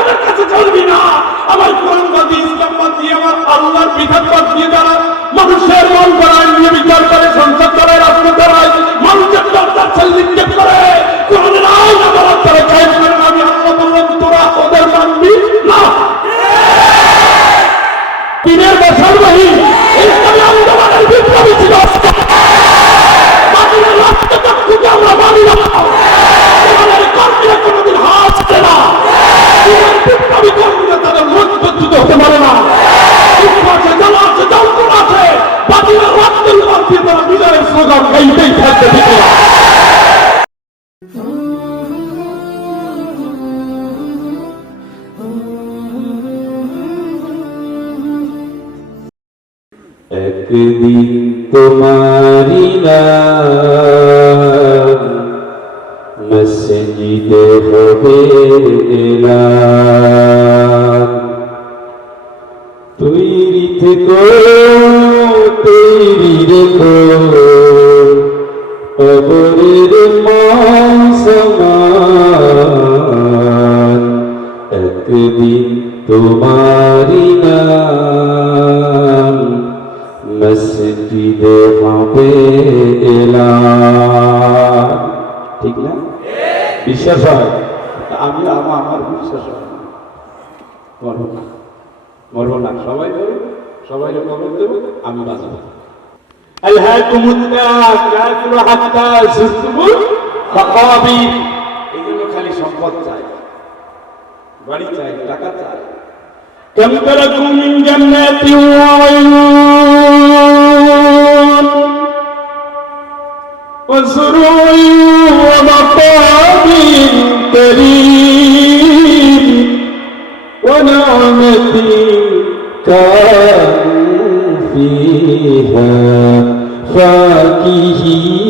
ওদের কাছে চলবি না। আমার কোরআন বাদ, ইসলাম বাদ দিয়ে, আমার আল্লাহর বিধান বাদ দিয়ে যারা মানুষের মন করায়, নিয়ে বিচার করে, সংসার করে, রাষ্ট্র করায়, মানুষের দরকার ছেলে নিক্ষেপ করে, কোরআনের আইন আমার তারা কায়েম করে না, আমি আল্লাহ বললাম তোরা ওদের মানবি না। পীরের বসার বহি ইসলামী আন্দোলনের বিপ্লবী ছিল। মাটির রক্তচক্ষুকে আমরা মানি না। কোরআনের কর্মীরা কোনোদিন হাসছে না। বিপ্লবী কর্মীরা তাদের মজবুত হতে পারে না। আছে জানা আছে, যন্ত্রণা আছে, বাতিলের রক্তের উপর দিয়ে তারা বিজয়ের স্লোগান গাইতেই থাকবে। একদিন তোমারি নাম মসজিদে হবে এলান। তৈরি থেকো, তৈরি রেখো, কবরের মৌসমান। একদিন তোমারি নাম মসজিদে হবে এলান। ঠিক না? বিশ্বাস হয়? আমি আমার বিশ্বাস হয়। মরবো না, মরবো না। সবাই ধরো, সবাই কবর দেবো, আমি বাঁচবো। এই জন্য খালি সম্পদ চাই, বাড়ি চাই, টাকা চাই। كم تركوا من جنات وعيون وزروع ومقام كريم ونعمة كانوا فيها فاكهين।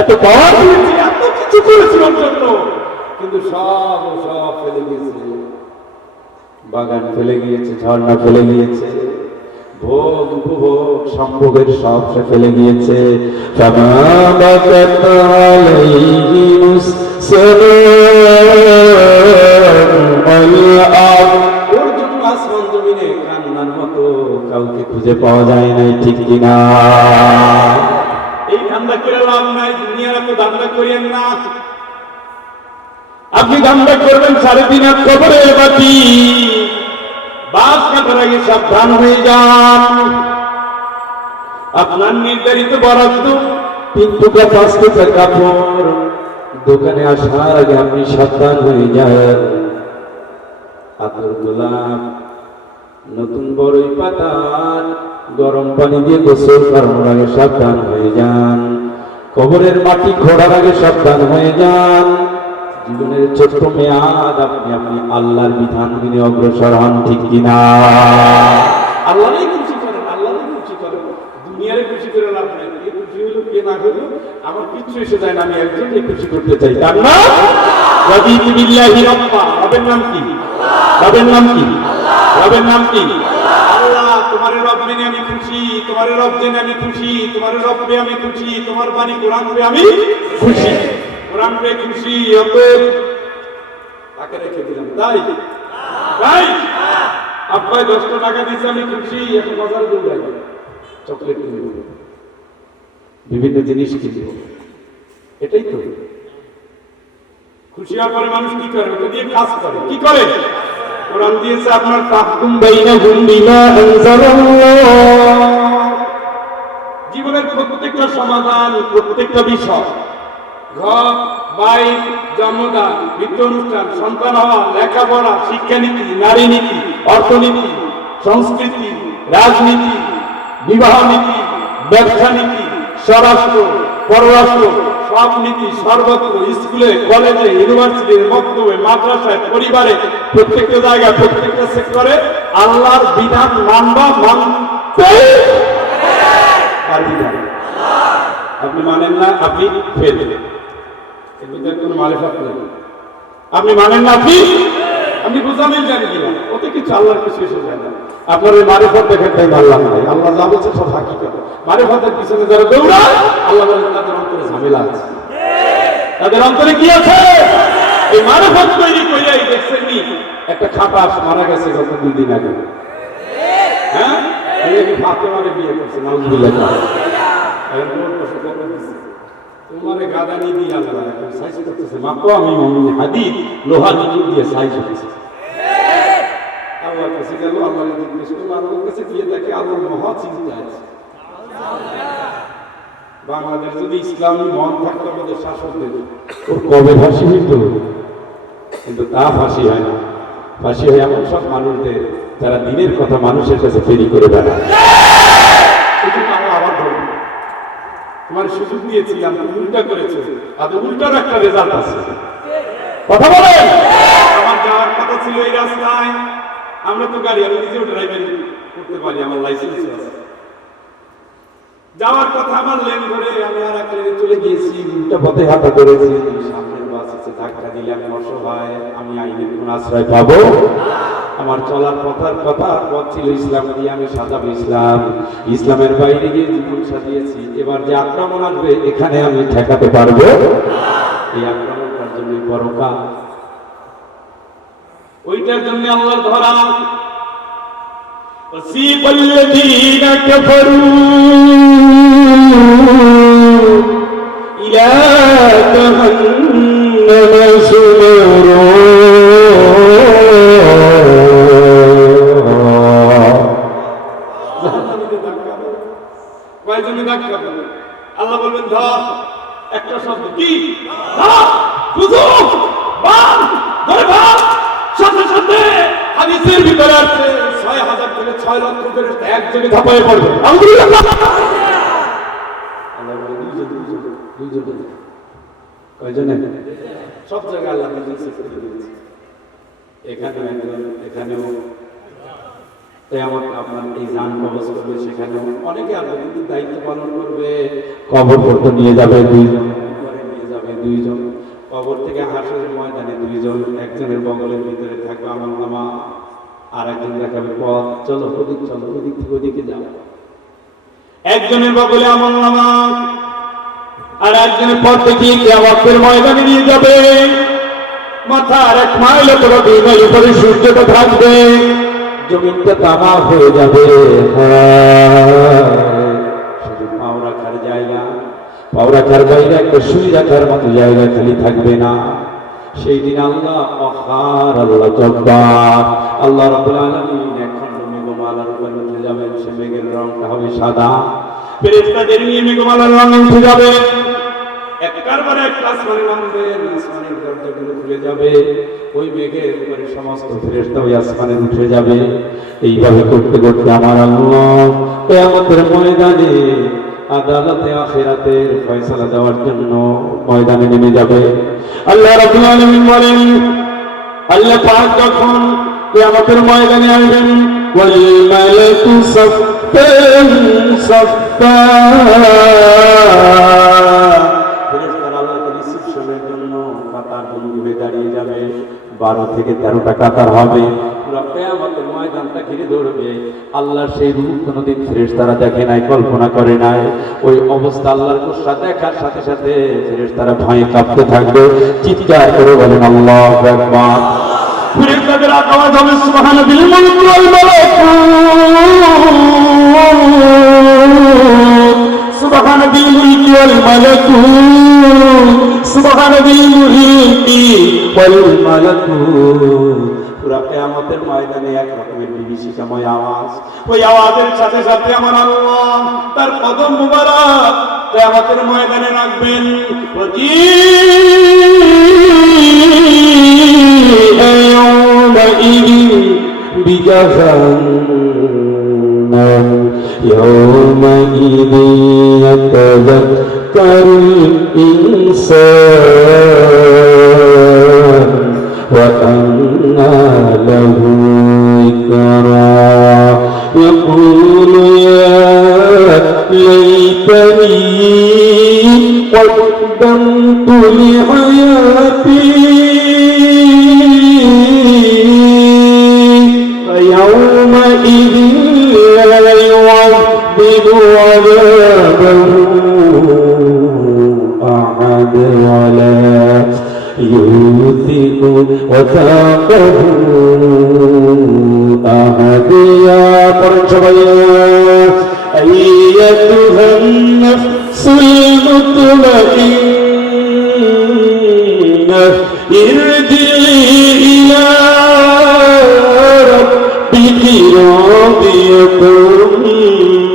এত পাওয়ার দিয়েছি, এত কিছু করেছি ওর জন্য, কিন্তু সব ফেলে গিয়েছে। বাগান ফেলে গিয়েছে, ঝর্ণা ফেলে গিয়েছে, ভোগ উপভোগ সম্ভোগের সব সে ফেলে গিয়েছে। ওর জন্য আসমান জমিনে কান্নার মতো কাউকে খুঁজে পাওয়া যায় নাই, ঠিক কিনা? এই ধান্দা করে লাভ নাই, দুনিয়ার এত ধান্দা করিয়েন না। আপনি ধান্দা করবেন 3.5 হাত কবরে বাকি, বাস কাটার আগে সাবধান হয়ে যান। আপনার নির্ধারিত বরাদ্দ 3 টুকরা 5 টুকরা কাপড়, দোকানে আসার আগে আপনি সাবধান হয়ে যান। আতর গোলাপ, নতুন বড়ই পাতা, গরম পানি দিয়ে গোসল করানোর আগে সাবধান হয়ে যান। কবরের মাটি খোঁড়ার আগে সাবধান হয়ে যান। জীবনের ছোট্ট মেয়াদ আপনি আল্লাহর বিধান মেনে অগ্রসর হন, ঠিক কিনা? আল্লাহরই খুশি করেন, আল্লাহরই খুশি করেন, দুনিয়ারে খুশি করে লাভ নাই। কে খুশি হলো কে না হলো আমার কিচ্ছু এসে যায় না, আমি একজনকে খুশি করতে চাই। তার নাম রাদিতু বিল্লাহি রাব্বা। রবের নাম কি? রবের নাম কি? রবের নাম কি? আল্লাহ। তোমার রব মেনে আমি খুশি, তোমার রব জেনে আমি খুশি, তোমার রব পেয়ে আমি খুশি, তোমার বাণী কোরআন পেয়ে আমি খুশি, কোরআন পেয়ে খুশি। অতএব তাকে রেখে দিলাম। তাই তাই আব্বাই 10 টাকা দিয়েছে, আমি খুশি। এখন বাজারে দৌড়াই, চকলেট কিনবো, বিভিন্ন জিনিস কিনবো, এটাই তো খুশি হওয়ার পরে মানুষ কি করে? ওটা দিয়ে কাজ করে। কি করে? কোরআন দিয়েছে আপনার তাহকুম বাইনাহুম বিমা আনজালাল্লাহ। জীবনের প্রত্যেকটা সমাধান, প্রত্যেকটা বিষয়, ঘর, বাড়ি, জন্মদান, বৃত্ত অনুষ্ঠান, সন্তান হওয়া, লেখাপড়া, শিক্ষানীতি, নারী নীতি, অর্থনীতি, সংস্কৃতি, রাজনীতি, বিবাহ নীতি, ব্যবসা নীতি, স্বরাষ্ট্র, পররাষ্ট্র, সব নীতি সর্বত্র, স্কুলে, কলেজে, ইউনিভার্সিটির, মক্তবে, মাদ্রাসায়, পরিবারে, প্রত্যেকটা জায়গায়, প্রত্যেকটা সেক্টরে আল্লাহর বিধান মানবা, মানতে আর বিধান আপনি মানেন না, আপনি ফেল। এর কোনো মারিফাত নেই। আপনি মানেন না, আপনি বুঝামিল জানি কিনা, ওতে কিছু আল্লাহর কিছু এসে যায় না। আপনার ওই মারিফত দেখেন তাই ভালো লাগে। আল্লাহ যা বলছে সব হাকিকত। মারিফতের পিছনে যারা দৌড়ায় আল্লাহ বলেন তাদের অন্তরে ঝামেলা আছে। তাদের অন্তরে কি আছে? এই মারিফত তৈরি কইরাই দেখছেন নি একটা খাটাস মারা গেছে গত 2 দিন আগে। হ্যাঁ, এই ফাতেমারে বিয়ে করছে নাউজুবিল্লাহ। এখন ওর পাশে কত দিছে তোমারে গাদানি দিয়ে আল্লাহ এখন সাইজ করতেছে মাকো আমি মুমিন হাদিদ লোহা জিনিস দিয়ে সাইজ করতেছে। আল্লাহর কাছে গেল, আল্লাহর জিজ্ঞেস করলো, আল্লাহর কাছে গিয়ে দেখে আল্লাহর মহা চিন্তা আছে। বাংলাদেশ যদি ইসলামী মন থাকতো আমাদের শাসকদের ওর কবে ফাঁসি হইত, কিন্তু তা ফাঁসি হয় না। ফাঁসি হয় এমন সব মানুষদের যারা দিনের কথা মানুষের কাছে ফেরি করে বেড়ায়। আবার ধরো তোমার সুযোগ দিয়েছিলাম, উল্টা করেছে, আর উল্টার একটা রেজাল্ট আছে। কথা বলেন, আমার যাওয়ার কথা ছিল এই রাস্তায়, আমরা তো গাড়ি আমি নিজেও ড্রাইভারি করতে পারি, আমার লাইসেন্স আছে। যাওয়ার কথা আমার লেন ধরে আমি আর এক লেনে চলে গিয়েছি, উল্টা পথে হাঁটা করেছি। সামনের বাস আছে, ধাক্কা দিলে আমি অসহায়, আমি আইনের কোন আশ্রয় পাবো? আমার চলার পথ ছিল ইসলাম দিয়ে, আমি সাজাবো ইসলাম। ইসলামের বাইরে গিয়ে জীবন সাজিয়েছি। এবার যে আক্রমণ আসবে এখানে আমি ঠেকাতে পারবো? এই আক্রমণটার জন্য পরকাল, ওইটার জন্য আল্লাহর ধরা। وَسِيقَ الَّذِينَ كَفَرُوا إِلَى جَهَنَّمَ زُمَرًا কয়জনে ধাক্কা দেবে? আল্লাহ বলবেন ধর, একটা শব্দ কি? ধর, খুঁজো, বান, ধরে ভাগ। সাথে সাথে হাদিসের ভিতরে আছে ৬,০০০ থেকে ৬ লক্ষ ফেরেশতা একযোগে ঝাঁপায়ে পড়বে। আলহামদুলিল্লাহ। আল্লাহ বলে দুইজন। কয়জনে? সব জায়গায় আল্লাহ দুইজন সেট করে দিয়েছে। এখানে একজন, এখানেও কিয়ামত আপনার এই জান কবজ করবে, সেখানেও অনেকে আসবে, কিন্তু দায়িত্ব পালন করবে। কবর পর্যন্ত নিয়ে যাবে দুইজন, নিয়ে যাবে দুইজন, কবর থেকে হাসরের ময়দানে দুইজন। একজনের বগলের ভিতরে থাকবে আমলনামা, আর একজন দেখাবে পথ, চলো ওদিক, চলো ওদিক থেকে ওদিকে যাও। একজনের বগলে আমলনামা, আর একজনের পথ দেখিয়ে কিয়ামতের ময়দানে নিয়ে যাবে। মাথার 1 মাইল অথবা 2 মাইল উপরে সূর্যটা থাকবে, জমিনটা তামা হয়ে যাবে। শুধু পাও রাখার জায়গা, পাও রাখার বাইরে একটা সুই রাখার মতো জায়গা খালি থাকবে না। সেই দিন আল্লাহ অহার, আল্লাহ জব্বার, আল্লাহ রাব্বুল আলামিন একখণ্ড মেঘমালার উপর উঠে যাবেন। সে মেঘের রংটা হবে সাদা, ফেরেশতাদের নিয়ে মেঘমালার রং উঠে যাবে। একটার পরে একটা আসমানে নামবেন, আসমানের দরজাগুলো খুলে যাবে, ওই মেঘের উপরে সমস্ত ফেরেশতা ওই আসমানে উঠে যাবে। এইভাবে করতে করতে আমার আল্লাহ কিয়ামতের ময়দানে আদালতে আখিরাতের ফয়সালা দেওয়ার জন্য ময়দানে নেমে যাবে। আল্লাহ রাব্বুল আলামিন বলেন, আল্লাহ পাক যখন কিয়ামতের ময়দানে আসবেন, ওয়াল মালাকু সাফফান সাফফা, ফেরেশতারা আল্লাহকে রিসিপশনের জন্য কাতার বন্ধুবে দাঁড়িয়ে যাবে। 12 থেকে 13টা কাতার হবে, পুরো কিয়ামতের ময়দানটা ঘিরে ধরবে। আল্লাহর সেই রূপ কোনোদিন ফেরেশতারা দেখে নাই, কল্পনা করে নাই। ওই অবস্থা আল্লাহর গুসা দেখার সাথে সাথে ফেরেশতারা ভয়ে কাঁপতে থাকবে, চিৎকার করে বলেন আল্লাহু আকবার। ফেরেশতাদের আওয়াজ হবে সুবহানাল মুলক ওয়াল মালাকুত, সুবহানাল মুলক ওয়াল মালাকুত, সুবহানাল মুলক ওয়াল মালাকুত। পুরা কিয়ামতের ময়দানে এক রকমের বিভীষিকাময় আওয়াজ। ওই আওয়াজের সাথে সাথে আমার আল্লাহ তার কদম মুবারক কিয়ামতের ময়দানে রাখবেন। বিজাহান্নাম ইয়াওমাইযিন ইয়াতাযাক্কারুল ইনসান وأنى له ذكرى يقول يا ليتني قدمت لحياتي فيومئذ لا يعذب يعذب عذابه أحد ولا يوثق وثاقه أحد يا فرجبيا أيتها النفس المطمئنة ارجعي إلى ربك راضية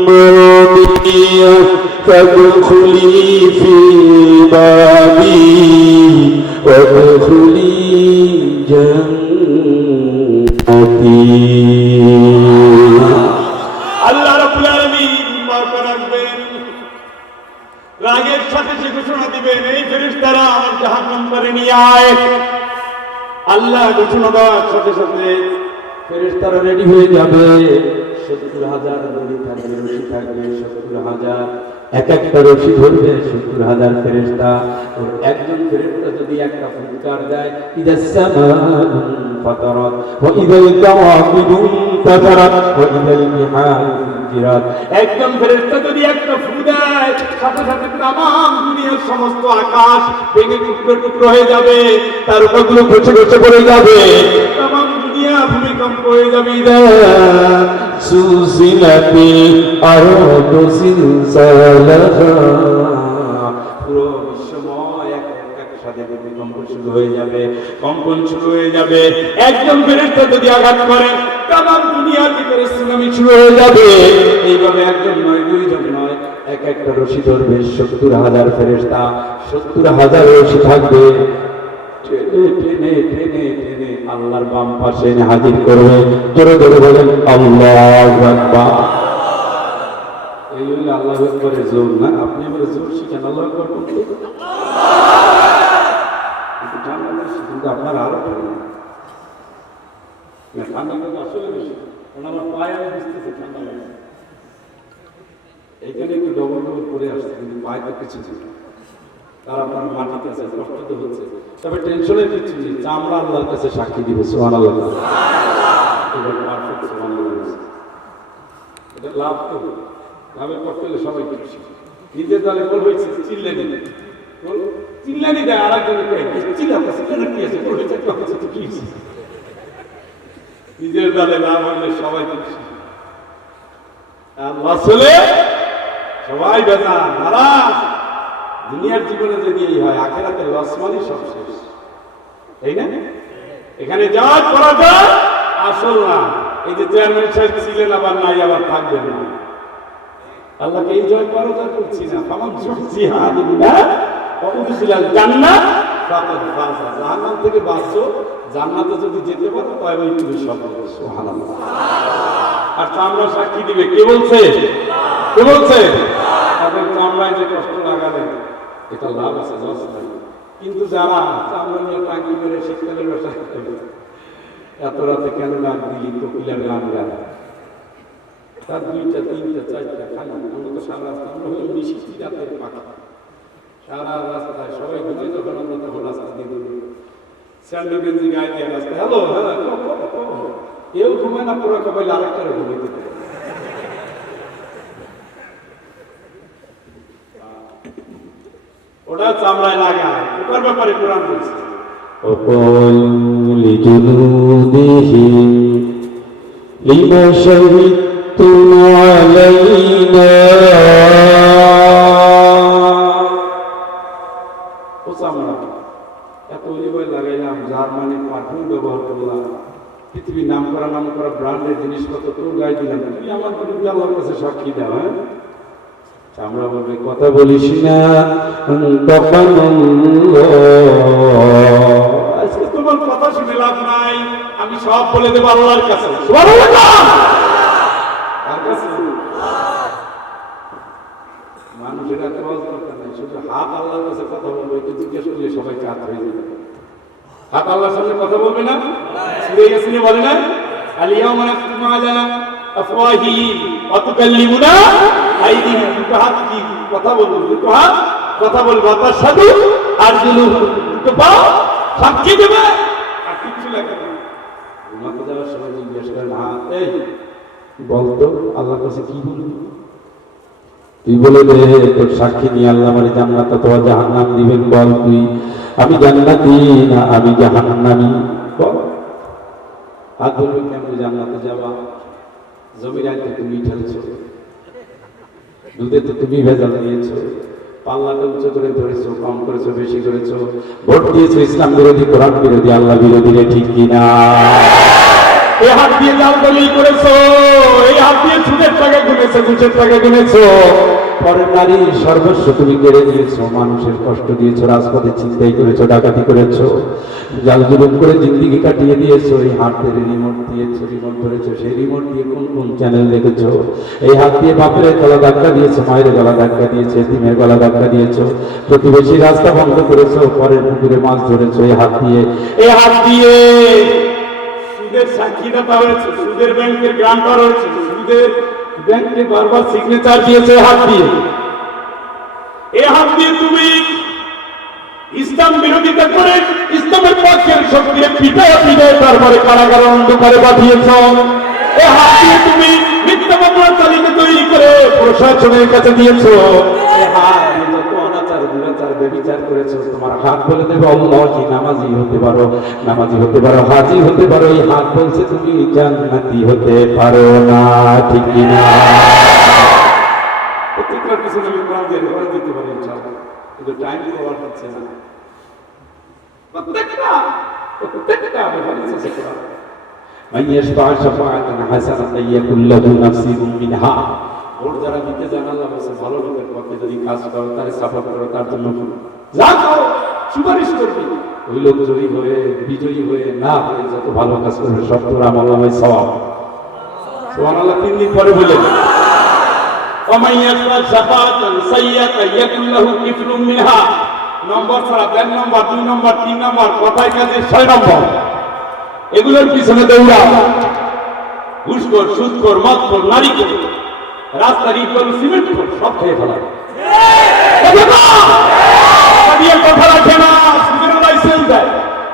مرضية فادخلي في بابي وادخلي جنتي আল্লাহ রাব্বুল আলামিন মাফ রাখবেন, রাগের সাথে সে ঘোষণা দিবেন, এই ফেরেশতারা আমার জাহান্নাম করে নিয়ে আয়। আল্লাহ ঘোষণা দেওয়ার সাথে সাথে ফেরেশতারা রেডি হয়ে যাবে। 70,000 দড়ি থাকবে, রশি থাকবে 70,000, এক একটা রশি ধরবে 70,000 ফেরেশতা। ওর একজন ফেরেশতা যদি একটা ফুৎকার দেয়, ইদাস সামাউ ফাতারাত ওয়া ইদাল কাওয়াকিবু তাতারাত ওয়া ইদাল বিহারু ফুজিরাত। একজন ফেরেশতা যদি একটা ফু দেয়, সাথে সাথে তামাম দুনিয়ার সমস্ত আকাশ ভেঙে টুকরো টুকরো হয়ে যাবে, তার উপরগুলো খসে খসে পড়ে যাবে, তামাম দুনিয়া ভূমিকম্প হয়ে যাবে। সুসিলাতি আরদু সিলসালাহা, পুরো বিশ্বময় একসাথে ভূমিকম্প শুরু হয়ে যাবে, কম্পন শুরু হয়ে যাবে। একজন ফেরেশতা যদি আঘাত করে, তামাম দুনিয়ার ভিতরে সুনামি শুরু হয়ে যাবে। এইভাবে একজন নয়, দুইজন নয়, এক একটা রশি ধরবে 70,000 ফেরেশতা। 70,000 রশি থাকবে, টেনে টেনে টেনে টেনে আল্লাহর বাম পাশে এনে হাজির করবে। জোরে জোরে বলেন আল্লাহু আকবার। এই হলো আল্লাহু আকবারের জোর না? আপনি আমার জোর শিখেন আল্লাহু আকবার করতে। কিন্তু আপনার আরো ঠান্ডা ঠান্ডা কিন্তু আসলে বেশি, কারণ আমার পায়ে আমি বুঝতেছি ঠান্ডা লাগে। এইখানে একটু ডবল ডবল করে আসছে, কিন্তু পায়ে তো কিছু ছিল। তার আপনার মাটিতে আছে, কষ্ট তো হচ্ছে, তবে টেনশনের কিছু নেই। চামড়া আল্লাহর কাছে সাক্ষী দিবে সুবহানাল্লাহ। এটা পারফেক্ট সুবহানাল্লাহ। এটা লাভ তো, লাভের পক্ষে হলে সবাই খুশি। নিজের দলে গোল হয়েছে, চিল্লানি দেয়, চিল্লানি দেয় আর একজনের চিল্লানো কি আছে, কি নিজের দলে লাভ হলে সবাই খুশি। আল্লাহ চলে সবাই বেজা নারাজ। দুনিয়ার জীবনে যদি এই হয়, আখিরাতের লস মানে সব শেষ, তাই না? এখানে যাওয়ার করা যায় আসল না। এই যে চেয়ারম্যান সাহেব ছিলেন, আবার নাই, আবার থাকবেন না। আল্লাহকে এই জয় করা যায় করছি না। ফামান যুহজিহা আনিন নার ওয়া উদখিলাল জান্নাহ ফাকাদ ফাযা। জাহান্নাম থেকে বাঁচো, জান্নাতে যদি যেতে পারো তবে তুমি সফল। সুবহানাল্লাহ। আর চামড়া সাক্ষী দিবে, কে বলছে? কে বলছে? তাদের চামড়ায় যে কষ্ট লাগালে এটা লাভ আছে, লস নাই। কিন্তু যারা চামড়া নিয়ে টাঙ্কি করে শীতকালের ব্যবসা করবে, এত রাতে কেন গান দিলি, কোকিলার গান গায়, তার 2টা 3টা 4টা খালি। আমরা তো সারা রাস্তা, আমরা হলো নিশিটি রাতের পাখা, সারা রাস্তায় সবাই ঘুরে, যখন আমরা তখন রাস্তা দিয়ে ঘুরি, স্যান্ডো গেঞ্জি গায়ে দিয়ে রাস্তা, হ্যালো হ্যাঁ, কেউ ঘুমায় না, পুরো কবাই আরেকটারে ঘুমিয়ে দিতে। ওটা চামড়ায় লাগায়, ওটার ব্যাপারে কোরআন বলছে। وقالوا لجلودهم لم شهدتم علينا। ও চামড়া এত অলিভ লাগাইলাম, জার্মানির পারফিউম ব্যবহার করলাম, পৃথিবীর নাম করা ব্র্যান্ডের জিনিসপত্র তোর গায়ে দিলাম, তুমি আমার বিরুদ্ধে আল্লাহর কাছে সাক্ষী দাও। হ্যাঁ, চামড়া বলবে কথা বলিস না, আজকে তোমার কথা শুনে লাভ নাই, আমি সব বলে দেবো আল্লাহর কাছে। মানুষের এত দরকার নেই, শুধু হাত আল্লাহর কাছে কথা বলবো, একটু জিজ্ঞেস করলে সবাই কাজ হয়ে যাবে। হাত আল্লাহর সামনে কথা বলবে না? সূরা ইয়াসিনে বলে না, আল-ইয়াওমা নাখতিমু আলা আফওয়াহিহিম ওয়া তুকাল্লিমুনা আইদিহিম। দুটো হাত কি কথা বলবো? দুটো হাত কথা বলবো। তাশহাদু আরজুলুহুম, দুটো পা সাক্ষী দেবে, আর কিছু লাগে না। ঘুমাতে যাওয়ার সময় জিজ্ঞেস করেন, এই বলতো আল্লাহর কাছে কি বলবি? তুই বলে দে, তোর সাক্ষী নিয়ে আল্লাহ আমার জান্নাত অথবা জাহান্নাম দিবেন, বল তুই আমি জান্নাতি না আমি জাহান্নামী, বল। আর বলবি কেমন জান্নাতে যাবা? জমির আইতে তুমি ঠেলছো, দুধে তো তুমি ভেজাল দিয়েছো, পাল্লাটা উঁচু করে ধরেছো, কম করেছো, বেশি করেছো, ভোট দিয়েছো ইসলাম বিরোধী, কোরআন বিরোধী, আল্লাহ বিরোধী, রে ঠিক কিনা? এই হাত দিয়ে জাল দলিল করেছো, এই হাত দিয়ে সুদের টাকা গুনেছো, ঘুষের টাকা গুনেছো, পরের নারী সর্বস্ব তুমি কেড়ে নিয়েছো, মানুষের কষ্ট দিয়েছো, রাজপথে ছিনতাই করেছো, ডাকাতি করেছো, জাল জুলুম করে জিন্দিগি কাটিয়ে দিয়েছো। এই হাতের রিমোট দিয়েছো, রিমোট ধরেছো, সেই রিমোট দিয়ে কোন কোন চ্যানেল দেখেছো? এই হাত দিয়ে বাপের গলা ধাক্কা দিয়েছো, মায়ের গলা ধাক্কা দিয়েছো, এতিমের গলা ধাক্কা দিয়েছো, প্রতিবেশী রাস্তা বন্ধ করেছো, পরের পুকুরে মাছ ধরেছো এই হাত দিয়ে। এই হাত দিয়ে সুদের সাক্ষীদাতা হয়েছে, সুদের ব্যাংকের গ্রান্টার হয়েছে, সুদের ব্যাংকে বারবার সিগনেচার দিয়েছে হাত দিয়ে। এই হাত দিয়ে তুমি ইসলাম বিরোধিতা করে ইসলামের পক্ষের শক্তিকে পিটায় পিটায় তারপরে কারাগার অন্ধকারে পাঠিয়েছ। এই হাত দিয়ে তুমি মিথ্যা মামলার তালিকা তৈরি করে প্রশাসনের কাছে দিয়েছ। এই হাত দিয়ে যত অনাচার দুরাচার বেবিচার করেছো, তোমার হাত বলে দেবে আল্লাহ কি নামাজি হতে পারো, নামাজি হতে পারো, হাজি হতে পারো। এই হাত বলছে তুমি জান্নাতি হতে পারো না, ঠিক কিনা? প্রত্যেকটার পিছনে আমি কোরআন দিয়ে রেফারেন্স দিতে পারি ইনশাআল্লাহ, কিন্তু টাইম কভার হচ্ছে না। প্রত্যেকটা রেফারেন্স আছে কোরআন। মান ইয়াশফা শাফাআতান হাসানাতান ইয়াকুল লাহু নাসিবুম মিনহা। ভোট যারা দিতে জান আল্লাহ বলেছে ভালো লোকের পক্ষে যদি কাজ করো, তারে সাপোর্ট করো, তার জন্য যা করো সুপারিশ করবি। ওই লোক জয়ী হয়ে বিজয়ী হয়ে না হয়ে যত ভালো কাজ করবে সব তোর আমলনামায় সওয়াব। সুবহানাল্লাহ। 3 দিন পরে বলেন ওমান ইয়াশফা শাফাআতান সাইয়্যাতান ইয়াকুল লাহু কিফলুম মিনহা। নম্বর ছাড়া 1 নম্বর 2 নম্বর 3 নম্বর কথায় কাজে 6 নম্বর, এগুলোর পিছনে দৌড়া। ঘুষখোর, সুদখোর, মদখোর, নারীখোর, রাস্তার ইটগুলো সিমেন্ট খোর, সব খেয়ে ফেলায়। কথা রাখে না, সুদের লাইসেন্স দেয়,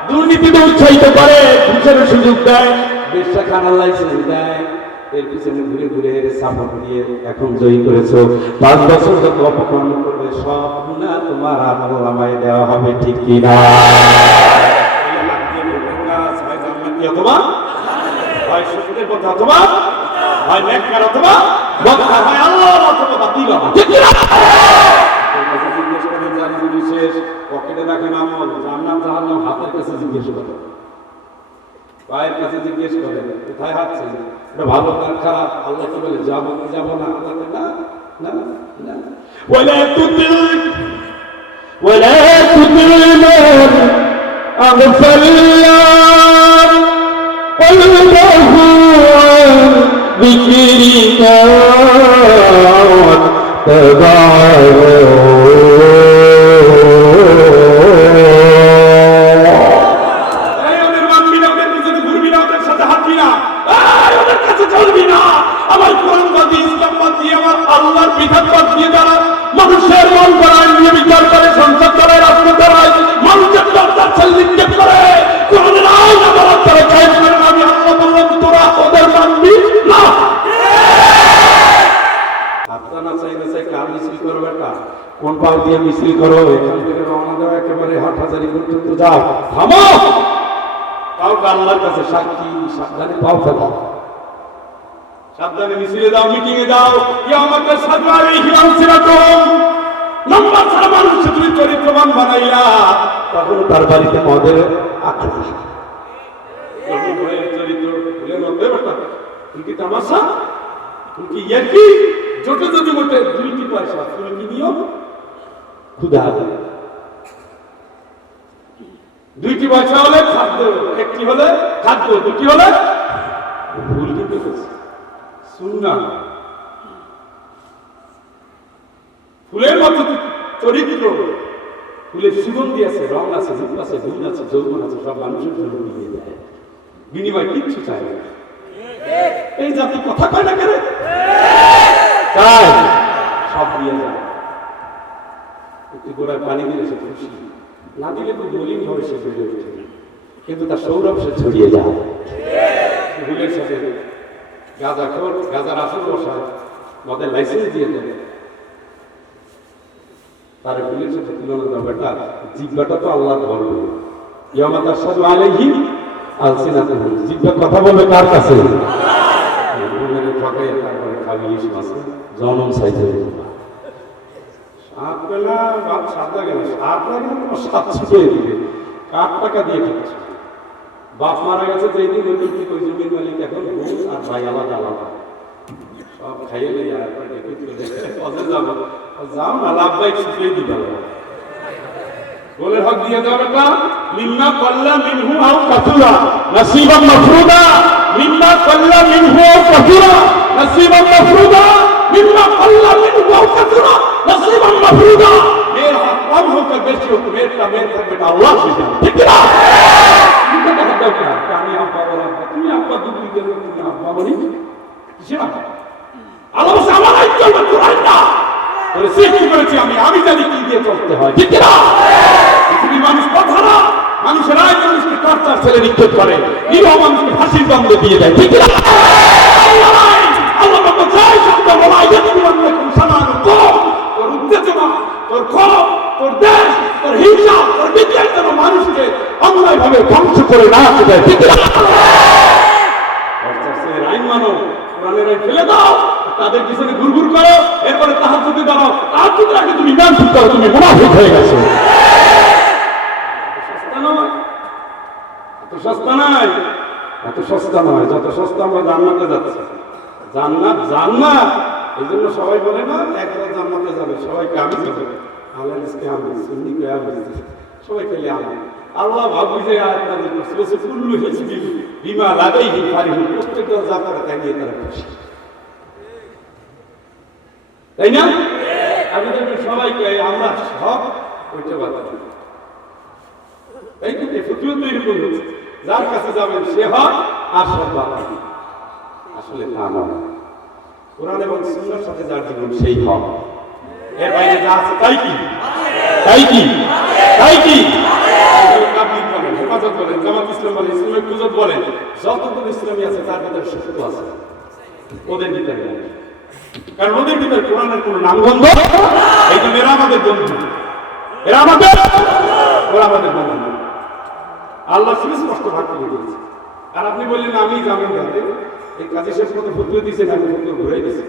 দুর্নীতিতে উৎসাহিত করে, ঘুষের সুযোগ দেয়, বেশ্যাখানার লাইসেন্স দেয়, এর পিছনে ঘুরে ঘুরে সাপোর্ট দিয়ে এখন জয়ী করেছো। 5 বছর যত অপকর্ম করবে সব গুনাহ তোমার আমলনামায় দেওয়া হবে, ঠিক কিনা? অথবা হয় সত্যের কথা, অথবা হয় নেককার, অথবা বক্তা, হয় আল্লাহ অথবা বাতিল। ঠিক না? জিজ্ঞেস করেন যার যদি শেষ পকেটে রাখেন আমল, জান্নাত জাহান্নাম হাতের কাছে জিজ্ঞেস করেন, পায়ের কাছে জিজ্ঞেস করেন কোথায় হাত ছিল, এটা ভালো না খারাপ। আল্লাহ কি বলে যাবো কি যাবো না? আল্লাহ না না না। ওয়ালা তুতিল মান আগফাল্লাহ قلبه عن ذكرك মানুষের মন করায়, নিয়ে বিচার করে, সংসার করে, রাষ্ট্র করায়, মানুষের দরকার নিক্ষেপ করে, কোরআনের আইন আদালত করে, কায়েম করে। আমি আল্লাহ বললাম তোরা ওদের মানবি না। হাতটা না চাই না চাই কার মিছিল করো বেটা, কোন পাও দিয়ে মিছিল করো? এখান থেকে রওনা দাও, একেবারে হাটহাজারি পর্যন্ত যাও। থামো, তাও আল্লাহর কাছে সাক্ষী, সাবধানে পাও ফেলো, সাবধানে মিছিলে দাও, মিটিং এ দাও। ইয়ামাতের সাদওয়ারি হিলাল সিরাতুম। নম্বর ছাড়া মানুষকে তুমি চরিত্রবান বানাইয়া, তখন তার বাড়িতে মদের আখড়া। চরিত্র ভুলে মধ্যে বেটা, তুমি কি তামাশা, তুমি কি ইয়ার্কি, ছোট যদি মোটে 2টি পয়সা, তুমি কি নিও ক্ষুধা, 2টি পয়সা হলে খাদ্য, 1টি হলে খাদ্য, 2টি হলে ভুল। কিন্তু সুন্নাহ ফুলের মতো চরিত্র, ফুলের সুগন্ধি আছে, রং আছে, রূপ আছে, গুণ আছে, যৌবন আছে, সব মানুষের জন্য দিয়ে দেয়, বিনিময় কিচ্ছু চায় না। এই জাতি কথা কয় না কেন? চায়, সব দিয়ে যায়। একটু গোড়ায় পানি দিলে সে খুশি, না দিলে খুব মলিন ভাবে সে বেড়ে ওঠে, কিন্তু তার সৌরভ সে ছড়িয়ে যায়। ফুলের সাথে গাঁজাখোর, গাঁজার আসল বসায়, মদের লাইসেন্স দিয়ে দেয়, তার পুলিশ সাথে তুলনা দাও বেটা, জিব্বাটা তো আল্লাহ বলবে, ইয়ামা তাশহাদু আলাইহিম আলসিনাতুহুম, জিব্বা কথা বলবে কার কাছে? মুমিনের ঠকাইয়া তারপরে খাবি ইলিশ মাছ, জনম চাইতে সাত বেলা ভাত সাত লাগে না, সাত লাগে না, সাত ছিটিয়ে দিবে, কার টাকা দিয়ে খাচ্ছে? বাপ মারা গেছে যেই দিন, ওই দিন থেকে ওই জমির মালিক এখন বোন আর ভাই আলাদা আলাদা, সব খাইয়ে লই আর যাবো, যাও না লাভ বাইক শিখিয়ে দিবে, গোলের হক দিয়ে দেওয়া বেটা, মিম্মা কল্লা মিনহু আও কাতুরা নসিবাম মাফরুদা, মিম্মা কল্লা মিনহু আও কাতুরা নসিবাম মাফরুদা, মিম্মা কল্লা মিনহু আও কাতুরা নসিবাম মাফরুদা। মের হক কম হোক আর বেশি হোক, মেরটা মের থাকবে, আল্লাহ বুঝে, ঠিক না? তুমি কথা দাও না, আমি আব্বা বললাম, তুমি আব্বা দুই দিন তুমি আব্বা বলি কিসের আব্বা? আল্লাহ বলছে আমার আইন চলবে, কোরআন না। তোরে সৃষ্টি করেছি আমি, আমি জানি কি দিয়ে চলতে হয়, ঠিক না? পৃথিবীর মানুষ কথা না, মানুষের আইন মানুষকে টর্চার ছেলে নিক্ষেপ করে, নিরীহ মানুষকে ফাঁসির দণ্ড দিয়ে দেয়, ঠিক না? আল্লাহ বলতে চাই শব্দ বলা, যদি মনে কোন সামান তোর উত্তেজনা, তোর ক্ষোভ, তোর দেশ, তোর হিংসা, তোর বিদ্যার জন্য মানুষকে অন্যায় ভাবে ধ্বংস করে না দেয়, ঠিক না? আইন মানো, কোরআনের আইন ফেলে দাও, তাদের পিছনে ঘুরঘুর করো, এরপরে তাহাজ্জুদে দাঁড়াও, তাহাজ্জুদের আগে তুমি ইমান ঠিক করো, তুমি মুনাফিক হয়ে গেছো। সস্তা নয়, এত সস্তা নয়, এত সস্তা নয়, যত সস্তা আমরা জান্নাতে যাচ্ছি। জান্নাত জান্নাত, এই জন্য সবাই বলে না একবার জান্নাতে যাবে, সবাইকে আমি যাবে, আল্লাহকে আমি সুন্নিকে আমি, সবাই খেলে আমি। আল্লাহ ভাবি যে আপনাদের কুল্লু হিজবি বিমা লাগাইহি ফারিহুন, প্রত্যেকটা যা করে তাই নিয়ে তারা খুশি, তাই না? আমি দেখবেন সবাইকে আমরা সব ওইটা বাধা, তাই কিন্তু ফতুয়া তৈরি করবে, যার কাছে যাবেন সে হক আর সব বাধা। আসলে তা নয়, কোরআন এবং সুন্নাহর সাথে যার জীবন সেই হক, এর বাইরে যা আছে তাই কি, তাই কি, তাই কি? হেফাজত বলেন, জামাত ইসলাম বলেন, ইসলামিক কুজত বলেন, যতগুলো ইসলামী আছে তার ভিতরে সত্য আছে, ওদের ভিতরে নেই, কারণ ওদের ভিতরে কোরআনের কোনো নামগন্ধ, এই জন্য এরা আমাদের বন্ধু, এরা আমাদের, ওরা আমাদের বন্ধু। আল্লাহ সুস্পষ্ট ভাগ করে দিয়েছে। আর আপনি বললেন আমি জামিন দাঁড়ে, এই কাজী শেষ মতো ফতুয়া দিয়েছেন, আমি ফতুয়া ঘুরাই দিয়েছি,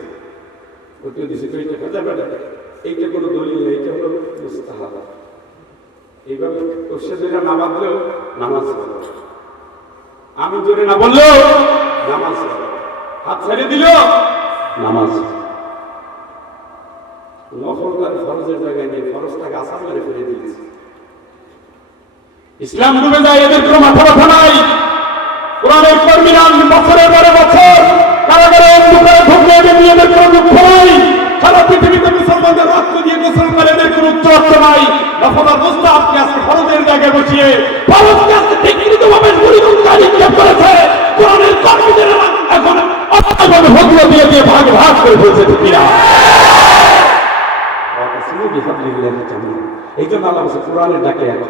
ফতুয়া দিয়েছি এইটা কোনো দলিল নেই, এইটা হলো মুস্তাহাব। এইভাবে কোশ্চেন যেটা না বাঁধলেও নামাজ পড়ো, আমি জোরে না বললেও নামাজ পড়ো, হাত ছেড়ে দিল নামাজ, নফলটাকে ফরজের জায়গায় নিয়ে ফরজটাকে আসান মেরে ফেলে দিয়েছে। ইসলাম ডুবে যায়, এদের কোনো মাথা ব্যথা নাই। কোরআনের কর্মীরা বছরের পরে বছর কারাগারে অন্ধকারে ঢুকলে এদের নিয়ে এদের কোনো দুঃখ নাই। সারা পৃথিবীতে মুসলমানদের রক্ত দিয়ে গোসল করে এদের কোনো উচ্চরক্ত নাই। নফলার মুস্তাহাবকে আজকে ফরজের জায়গায় বসিয়ে ফরজকে আজকে বিকৃতভাবে নিক্ষেপ করেছে। কোরআনের কর্মীদের এখন অন্যায়ভাবে ফতোয়া দিয়ে দিয়ে ভাগে ভাগ করে ফেলছে, ঠিক না? এই জন্য আল্লাহ বলছে কোরআনের ডাকে এক,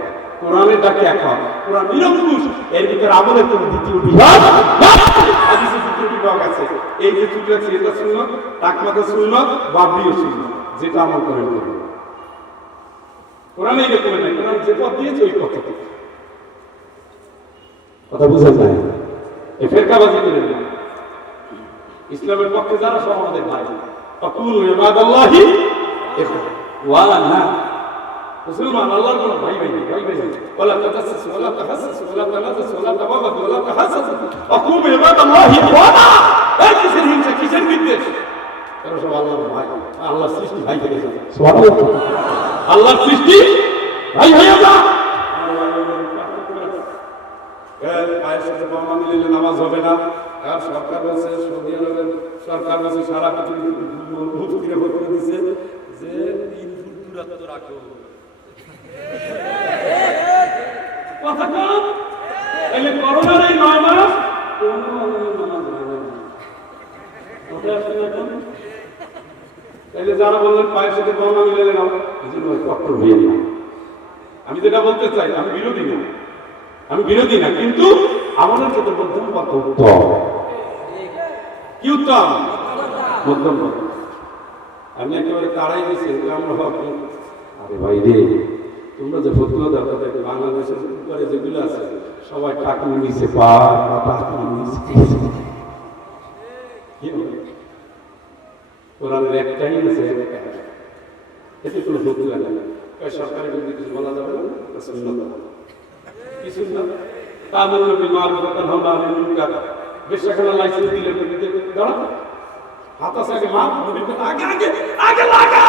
কোরআনের ডাকে এক, কোরআন নিরঙ্কুশ, এর ভিতরে আমলের কোনো দ্বিতীয় বিভাগ হাদিসে দ্বিতীয় বিভাগ আছে। এই যে চুল আছে এটা সুন্নাত, টাকমাথা সুন্নাত, বাবরিও সুন্নাত, যেটা আমল করেন করবেন। কোরআনে এরকম নাই, কোরআন যে পথ দিয়েছে ওই পথ থেকে। কথা বুঝে যায়, এই ফেরকাবাজি করেন না। ইসলামের পক্ষে যারা সব আমাদের ভাই, আকুলু ইবাদাল্লাহি ইখওয়ানা, মুসলমান আল্লাহর কোন ভাই ভাই ভাই ভাই ওয়ালা তাতাসসাসু ওয়ালা তাহাসসাসু ওয়ালা তানাজাসু ওয়ালা তাবাগাদু ওয়ালা তাহাসসাসু আকুলু ইবাদাল্লাহি ইখওয়ানা। এই কিসের হিংসা, কিসের বিদ্বেষ? তারা সব আল্লাহর ভাই, আল্লাহর সৃষ্টি ভাই হয়ে যায়। সুবহানাল্লাহ, আল্লাহর সৃষ্টি ভাই হয়ে যায়। পায়ের সাথে বাবা মিলে নামাজ হবে না। আর সরকার বলছে, সৌদি আরবের সরকার বলছে, সারা পৃথিবী মুফতিরা বলে দিছে যে 3 ফুট দূরত্ব রাখো। কথা কম, তাহলে করোনার এই 9 মাস কোনো নামাজ হবে না। কথা আসছে না এখন? তাহলে যারা বললেন পায়ের সাথে বাবা মিলে নাও, এই জন্য কঠোর হয়ে না। আমি যেটা বলতে চাই, আমি বিরোধী না, আমি বিরোধী না, কিন্তু আমাদের যত মধ্যম পথ উত্তম। কি উত্তম? মধ্যম পথ। আমি একেবারে তাড়াই দিয়েছি, আমরা আরে ভাই রে, তোমরা যে ফতুয়া দাও তাদের বাংলাদেশের উপরে যেগুলো আছে সবাই টাকুর নিচে পা টাকুর নিচে কোরআনের একটাই আছে, এতে কোনো ফতুয়া নেই। সরকারের বিরুদ্ধে কিছু বলা যাবে না, কিছু না। তাদের বেশাখানা লাইসেন্স দিলে দাঁড়া হাত আছে আগে মা আগে আগে আগে লাগা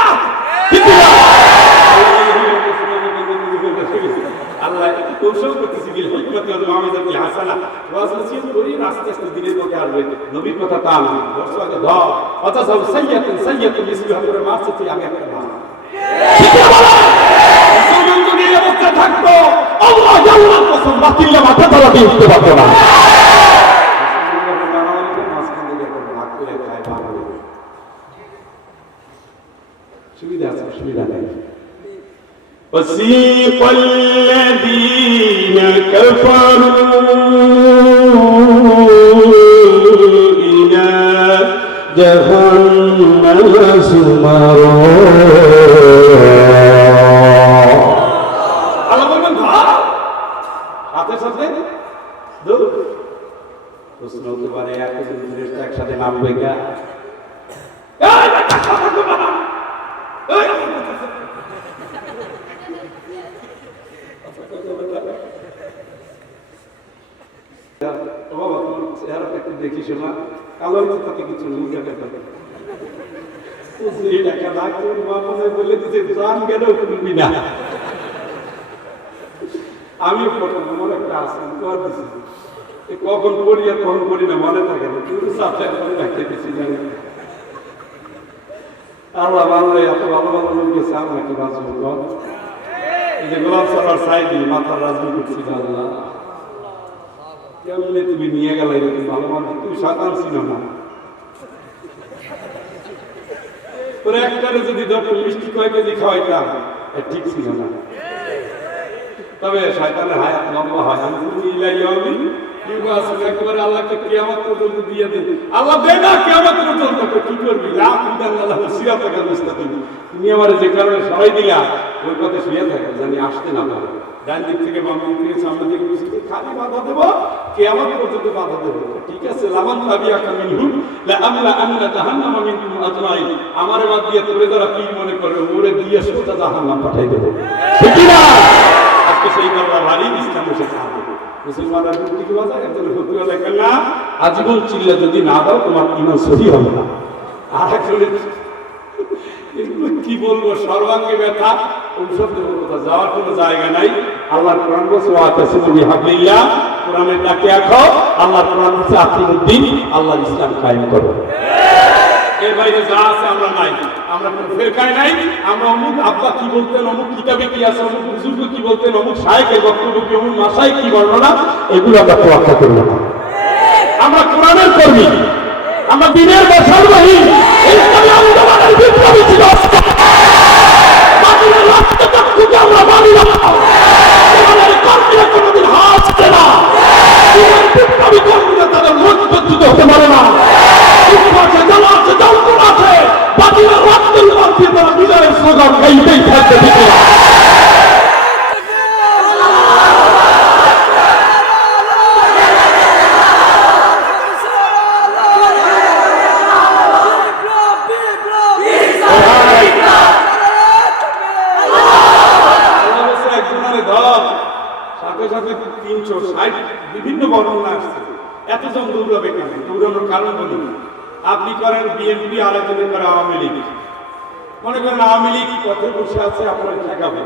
আল্লাহ কৌশল করতেছি বিল হিকমতি ওয়াল মাউইযাতি হাসানা ওয়াজ নসিহত করি আস্তে আস্তে দিনের পথে আসবে। নবীর কথা তা না, বর্ষ আগে দাও অথচ সাইয়াতুন সাইয়াতুন ইসলাম করে মারছে তুই আগে একটা মা মুসলমান যদি এই অবস্থা থাকতো আল্লাহ আল্লাহর কসম বাতিল্লা মাথা তলাতে উঠতে পারতো না। সুবিধা আছে, সুবিধা নেই। وسيق الذين كفروا إلى جهنم زمرا আল্লাহ বলবেন ভাই সাথে সাথে দৌড়। প্রশ্ন হতে পারে একজন ফেরেশতা একসাথে নামবে কা? দেখি শোনা কালো তাকে কিছু বলে দিচ্ছে জান কেন করবি না। আমি আমার একটা আসন কখন করি আর কখন করি না মনে থাকে না, কিন্তু রাখতে দিচ্ছি জানি আল্লাহ ভালো এত ভালো ভালো লোক গেছে আমরা কি বাঁচবো। এই যে গোলাপ সরার সাইডি মাথার রাজনীতি করছি আল্লাহ কেমনে তুমি নিয়ে গেলে তুমি ভালো মানুষ, তুমি সাঁতার ছিল না তোর একটারে যদি ডক্টর মিষ্টি কয় কেজি খাওয়াইতাম ঠিক ছিল না। তবে শয়তানের হায়াত লম্বা হয়। আমি একেবারে আল্লাহকে কিয়ামত পর্যন্ত দিয়ে দেন, আল্লাহ দে না কিয়ামত পর্যন্ত কি করবি তুমি আমার যে কারণে সবাই দিলা ওই পথে শুয়ে থাকে জানি আসতে না পারে, ডান দিক থেকে বাম দিক থেকে সামনে থেকে পিছনে খালি বাধা দেবো কিয়ামত পর্যন্ত বাধা দেবো। ঠিক আছে লামান তাবিআকা মিনহুম লা আমলা আন্না জাহান্নামা মিনকুম আজমাইন, আমারে বাদ দিয়ে তোরে যারা কি মনে করে ওরে দিয়ে সোজা জাহান্নাম পাঠাই দেবো। ঠিক না? আজকে সেই কথা ভারী ইসলাম এসে খাবে মুসলমানরা বুদ্ধি কি বাজায় একজন ফতুয়া লেখেন না আজীবন চিল্লা যদি না দাও তোমার ঈমান সহি হবে না। আর একজনের কি বলবো সর্বাঙ্গে ব্যথা ঔষধ দেবো কোথাও যাওয়ার কোনো জায়গা নাই। আল্লাহর কোরআন বলছে ওয়াতাসিমু বিহাবলিল্লাহ, কোরআনের ডাকে রাখো। আল্লাহর কোরআন বলছে আকিমুদ্দিন, আল্লাহর ইসলাম কায়েম করো। এর বাইরে যা আছে আমরা নাই, আমরা কোনো ফেরকায় নাই। আমরা অমুক আব্বা কি বলতেন, অমুক কিতাবে কি আছে, অমুক বুজুর্গ কি বলতেন, অমুক শায়েখের বক্তব্য কি, অমুক মাসায় কি বর্ণনা, এগুলো আমরা তোয়াক্কা করব না। আমরা কোরআনের কর্মী, আমরা দ্বীনের বাসারবাহী, ইসলামী আন্দোলনের বিপ্লবী ছিল। বাতিলের রক্তচক্ষুকে আমরা মানি না, কোরআনের কর্মীরা কোনোদিন হাত ছাড়ে না। দ্বীনের বিপ্লবী কর্মীরা তাদের লজ্জিত হতে পারে না। বাতিলের রক্তের মধ্যে তারা বিজয়ের স্লোগান গাইতেই থাকবে। সাথে সাথে 360 বিভিন্ন বর্ণনা আসছে। এতজন দৌড়াবে কেন? দৌড়ানোর কারণ বলি, আপনি করেন বিএনপি, আরেকজনে করে আওয়ামী লীগ। মনে করেন আওয়ামী লীগ পথে বসে আছে, আপনার ঠেকাবে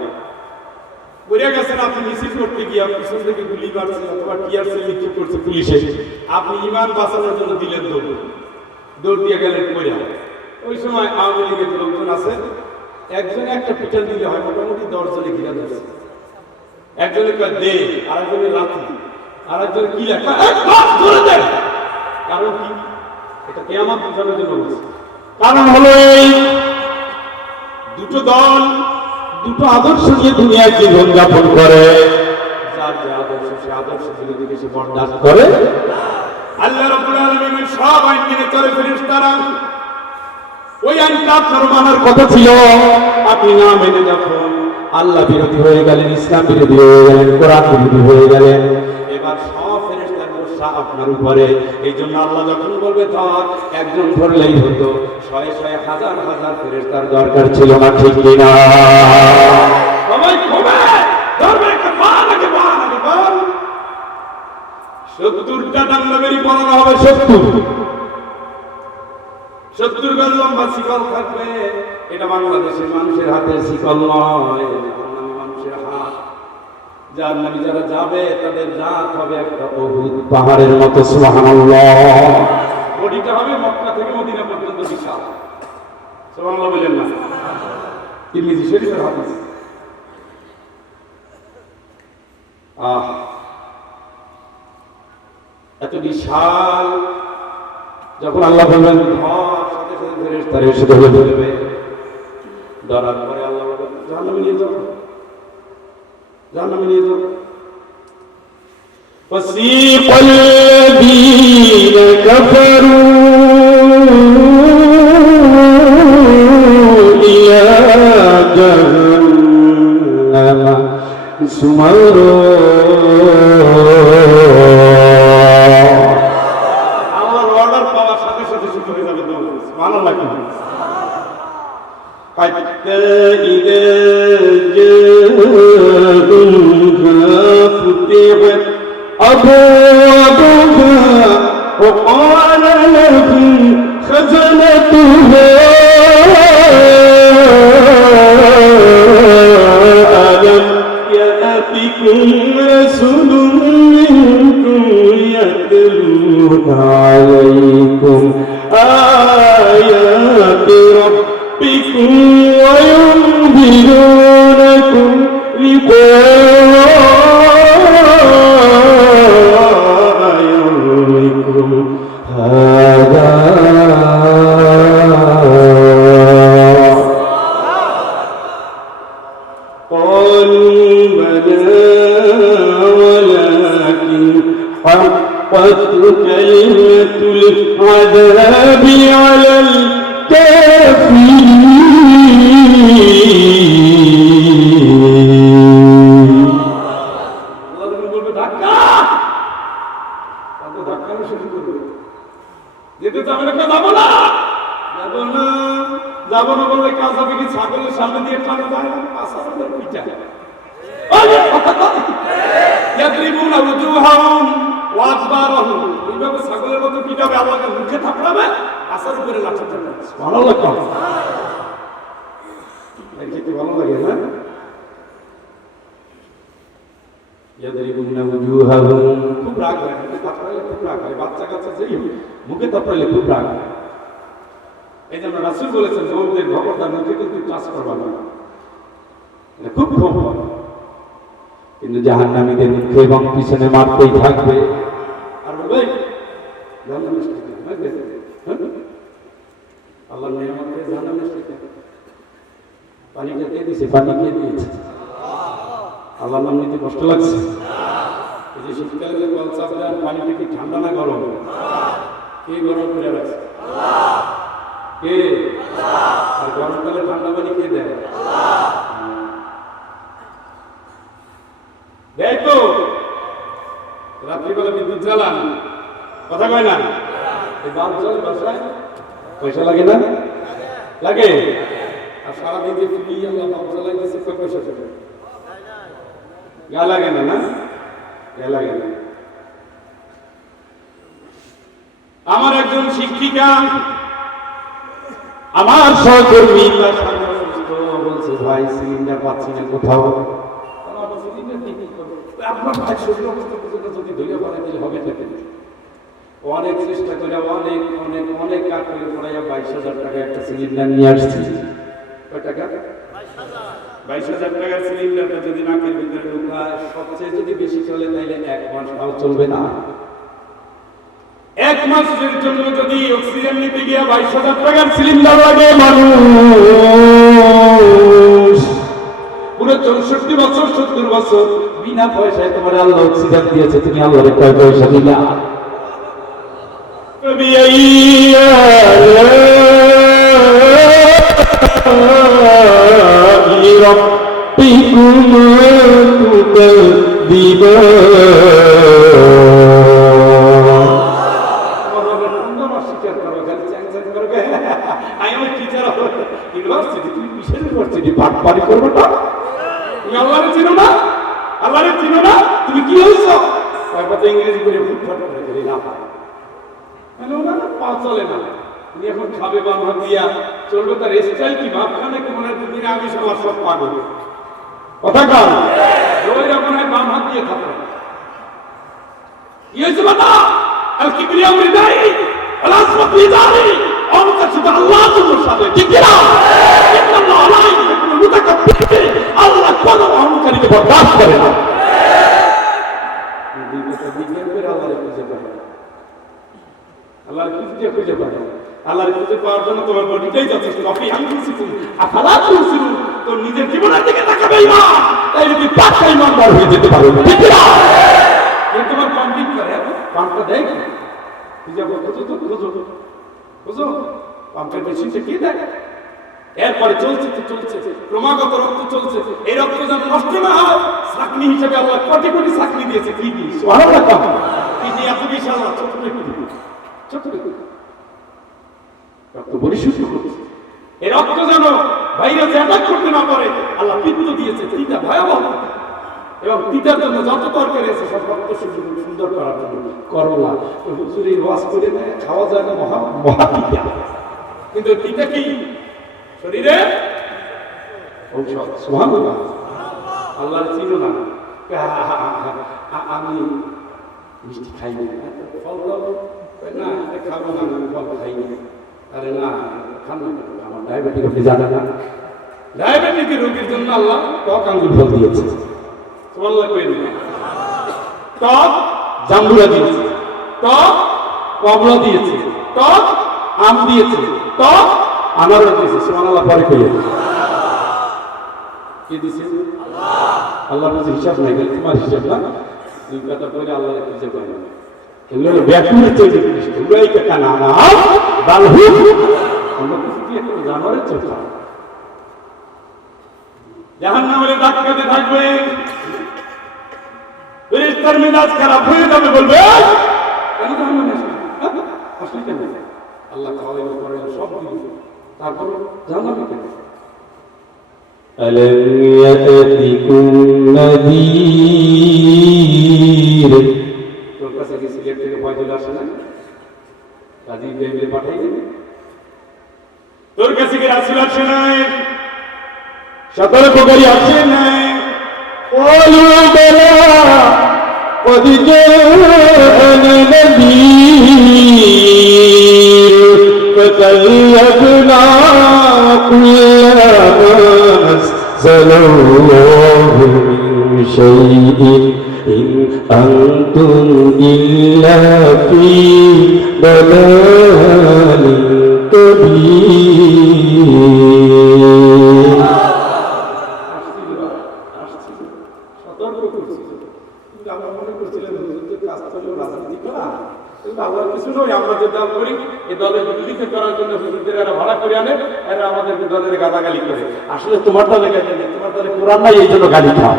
বুঝে গেছেন, আপনি মিছিল করতে গিয়ে পিছন থেকে গুলি মারছে অথবা টিয়ার সেল নিক্ষেপ করছে পুলিশে, আপনি ইমান বাঁচানোর জন্য দিলেন দৌড় দিয়ে গেলেন কইরা। ওই সময় আওয়ামী লীগের লোকজন আছে, একজনে একটা পিটান দিলে হয় মোটামুটি 10 জনে ঘিরে ধরছে। একজনে কয় দে, আরেকজনে লাথি, আরেকজনে কি লেখা ধরে দেন। কারণ কি? এটা কিয়ামত বোঝানোর জন্য বলছে। কারণ হলো এই দুটো দল দুটো আদর্শ নিয়ে দুনিয়ায় জীবন যাপন করে, যার যে আদর্শ সে আদর্শ বিরোধীকে সে বরদাস্ত করে। আল্লাহ রাব্বুল আলামিনের সব আইন মেনে চলে ফেরেশতারা। ওই আইনটা আপনার মানার কথা ছিল, আপনি না মেনে যখন আল্লাহ বিরোধী হয়ে গেলেন, ইসলাম বিরোধী হয়ে গেলেন, কোরআন বিরোধী হয়ে গেলেন। এবার সব ফেরেশতার গোসা আপনার উপরে। এই জন্য আল্লাহ যখন বলবে ধর, একজন ধরলেই হতো, শয়ে শয়ে হাজার হাজার ফেরেশতার দরকার ছিল না, ঠিক কিনা? সবাই ক্ষমে ধরবে, আগে বল 70টা ডান্ডাবেরি পড়ানো হবে, 70 গজ লম্বা শিকল থাকবে। এটা বাংলাদেশের মানুষের হাতের শিকল নয়, মানুষের হাত। যার নামে যারা যাবে তাদের জাত হবে একটা অভূত পাহাড়ের মতো, সুবহানাল্লাহ। বডিটা হবে মক্কা থেকে মদিনা পর্যন্ত বিশাল, সুবহানাল্লাহ বলেন না? তিরমিজি শরীফের হাদিস। এত বিশাল, যখন আল্লাহ বলবেন ধর, সাথে সাথে ফেরেশতারা এসে ধরে ফেলবে। ধরার পরে আল্লাহ বলবেন জাহান্নামে নিয়ে যাও, জাহান্নামে নিয়ে যাও। فسيق الذين كفروا إلى جهنم زمرا। حتى إذا جاءوها فتحت أبوابها وقال لهم خزنتها ألم يأتكم رسول منكم يتلون عليكم آيات ربكم وينذرونكم لقاء يومكم هذا؟ قالوا بلى ولكن حقت كلمة العذاب على الكافرين। যাবো না বললে কাজ হবে কি? ছাগলের সামনে দিয়ে টানা যায় না, আসাদের পিঠা। ইয়াদরিবুনা উজুহাহুম ওয়া আদবারহুম, এইভাবে ছাগলের মতো পিটাবে, আল্লাহকে মুখে থাপড়াবে, আসার উপরে লাঠি চালাবে। সুবহানাল্লাহ। দেখতে ভালো লাগে না? ইয়াদরিবুনা উজুহাহুম, খুব রাগ হয়, থাপড়ালে খুব রাগ হয়। বাচ্চা কাচ্চা যেই মুখে থাপড়ালে খুব রাগ হয়। এই জন্য রাসূল বলেছেন যুবকদের খবরদার মুখে কিন্তু টাচ করবা না, খুব ক্ষোভ হয়। কিন্তু জাহান্নামীদের মুখে এবং পিছনে মারতেই থাকবে। আর বলবে আল্লাহর নিয়ামতে জাহান্নামে পানিটা কে দিয়েছে? পানি কে দিয়েছে? আল্লাহর নাম নিতে কষ্ট লাগছে? এই যে শীতকালে যে কল চাপ দেয়, পানিটা কি ঠান্ডা না গরম? কে গরম করে রাখছে? কে? আর গরমকালে ঠান্ডা পানি কে দেয়? দেয় তো। রাত্রিবেলা বিদ্যুৎ জ্বালান, কথা কয় না? এই বাল্ব জ্বলে বাসায়, পয়সা লাগে না? লাগে। আর সারাদিন যে ফ্রি আল্লাহ বাল্ব জ্বালাই দিচ্ছে, পয়সা দেবে, গা লাগে না? না, গা লাগে না। আমার একজন শিক্ষিকা, আমার সহকর্মী, তার স্বামী অসুস্থ, বলছে ভাই সিলিন্ডার পাচ্ছি না কোথাও। আপনার ভাই শরীর অবস্থা পর্যন্ত যদি ধৈর্য করা দিলে হবে থাকে। অনেক চেষ্টা করে অনেক অনেক অনেক কাজ করে পড়াইয়া 22,000 টাকা একটা সিলিন্ডার নিয়ে আসছি। কয় টাকা? 22,000 টাকার সিলিন্ডারটা যদি নাকের ভিতরে ঢুকায়, সবচেয়ে যদি বেশি চলে তাইলে 1 মাস তাও চলবে না। 1 মাসের জন্য যদি অক্সিজেন নিতে গিয়ে 22,000 টাকার সিলিন্ডার লাগে, মানুষ পুরো 64 বছর 70 বছর বিনা পয়সায় তোমার আল্লাহ অক্সিজেন দিয়েছে, তুমি আল্লাহর কয় পয়সা দিলা? ربكما تكذبان আল্লাহরে চিনো না তুমি কি হইছো কয়টা ইংরেজি করে ফুটফাট করে না পায় মানে ওনা না পা চলে না তুমি এখন খাবে বাম হাত দিয়া চলবে তার স্টাইল কি ভাবখানে কি মনে হয় দুদিন আগে সবার সব পাগল কথা কাল ওই রকম বাম হাত দিয়ে থাকে কি হয়েছে বাবা আল কিবরিয়া মৃদাই আল আসমাত লিজারি অন্তর শুধু আল্লাহ তোমার সাথে ঠিক না ইন্নাল্লাহ আলাই মুতাকাব্বির আল্লাহ কোন অহংকারীকে বরদাস্ত করে না আল্লাহর খুঁজে পায় আল্লাহর খুঁজে পাওয়ার জন্য তোমার বডিটাই যথেষ্ট আপনি আমি বলছি আফালা তুসিরুন তো নিজের জীবনের দিকে তাকাবে ইমান তাই যদি পাক্কা ইমানদার হয়ে যেতে পারো ঠিক না কিন্তু তোমার কমপ্লিট করে পাম্পটা দেয় কি খুঁজে বুঝো পাম্পের মেশিনটা কি দেয় এরপরে চলছে ক্রমাগত রক্ত চলছে এই রক্ত যেন নষ্ট না হয় সাকনি হিসেবে আল্লাহ কোটি কোটি সাকনি দিয়েছে কিডনি সুবহানাল্লাহ কিডনি এত বিশাল ছোট রক্ত পরিশুদ্ধ করছে এই রক্ত যেন ভাইরাস অ্যাটাক করতে না পারে আল্লাহ পিত্ত দিয়েছে তিতা ভয়াবহ এবং তিতার জন্য যত তরকারি আছে সব রক্ত সুন্দর করার জন্য করলা হুজুরের ওয়াজ করে খাওয়া যায় না মহা তিতা কিন্তু তিতা কি শরীরে ঔষধ সুবহানাল্লাহ আল্লাহর চিনো না আমি মিষ্টি খাইনি ফল না খাবো না আমি ফল খাইনি আরে না খান না আমার ডায়াবেটিক আপনি জানেন না ডায়াবেটিক রোগীর জন্য আল্লাহ টক আঙ্গুর ফল দিয়েছে সুবহানাল্লাহ কই না টক জাম্বুরা দিয়েছে টক কমলা দিয়েছে টক আম দিয়েছে টক আনারস দিয়েছে সুবহানাল্লাহ পরে কই কি দিয়েছে আল্লাহ বুঝে হিসাব নাই তোমার হিসাব না দুই কথা বলে আল্লাহর খুঁজে পায় না এগুলো ব্যাকুল তৈরি করিস এগুলোই টাকা না না বালহু আমরা কিছু দিয়ে একটা জানোয়ারের চোখা জাহান্নামের ধাক্কাতে থাকবে ফেরেশতার মেজাজ খারাপ হয়ে যাবে বলবে কেন জাহান্নামে আসলে কেন আল্লাহ খাওয়াই করে সব দিন তারপর জাহান্নামে কেন ألم يأتكم نذير তোর কাছে কি সিলেট থেকে ফয়জুল আসে না কাজী ইব্রাহিমকে পাঠাই দিবি তোর কাছে কি রাসূল আসে নাই সতর্ককারী আসে নাই قالوا بلى قد جاءنا نذير فكذبنا كل نزل الله من شيء إن أنتم إلا في ضلال كبير সতর্ক করছি কিন্তু আমরা মনে করছিলাম হুজুরদের কাজ করলে রাজনীতি করা কিন্তু আল্লাহর কিছু নয় আমরা যে দল করি এই দলের বিরোধিতা করার জন্য হুজুরদের এরা ভাড়া করে আনে এরা আমাদেরকে দলের গালাগালি করে আসলে তোমার দলে গালি নেই তোমার দলে কোরআন নাই এই জন্য গালি খাও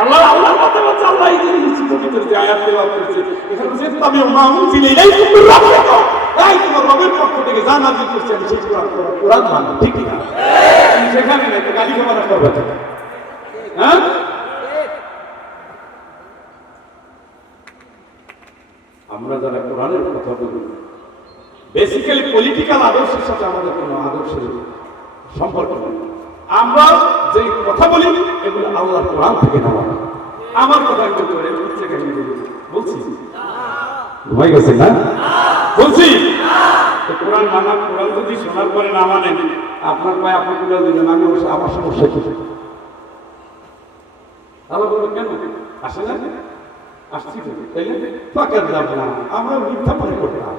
আল্লাহর কথা বলছে আল্লাহ এই জিনিস ভিতরে যে আয়াত দেওয়া করেছে এখানে বলছে তবে মাউন ছিল এই কুকুর রাখো তাই তোমার রবের পক্ষ থেকে জানা যে করছে আমি সেই কোরআন মানো ঠিক না তুমি সেখানে নাই তো গালি খাবার করবে হ্যাঁ আমরা যারা কোরআনের কথা বলি বেসিক্যালি পলিটিক্যাল আদর্শের সাথে আমাদের কোনো আদর্শের সম্পর্ক নেই আমরা যে কথা বলি এগুলো আল্লাহর কোরআন থেকে নেওয়া আমার কথা একটু করে বলছি ঘুমাই গেছে না বলছি তো কোরআন মানা কোরআন যদি শোনার পরে না মানেন আপনার পায়ে আপনার কোরআন দিলেন আমি আমার সমস্যা কি আল্লাহ বলবো কেন আসে না আসছি তাইলে ফাঁকার যাব না আমরা মিথ্যা মনে করতাম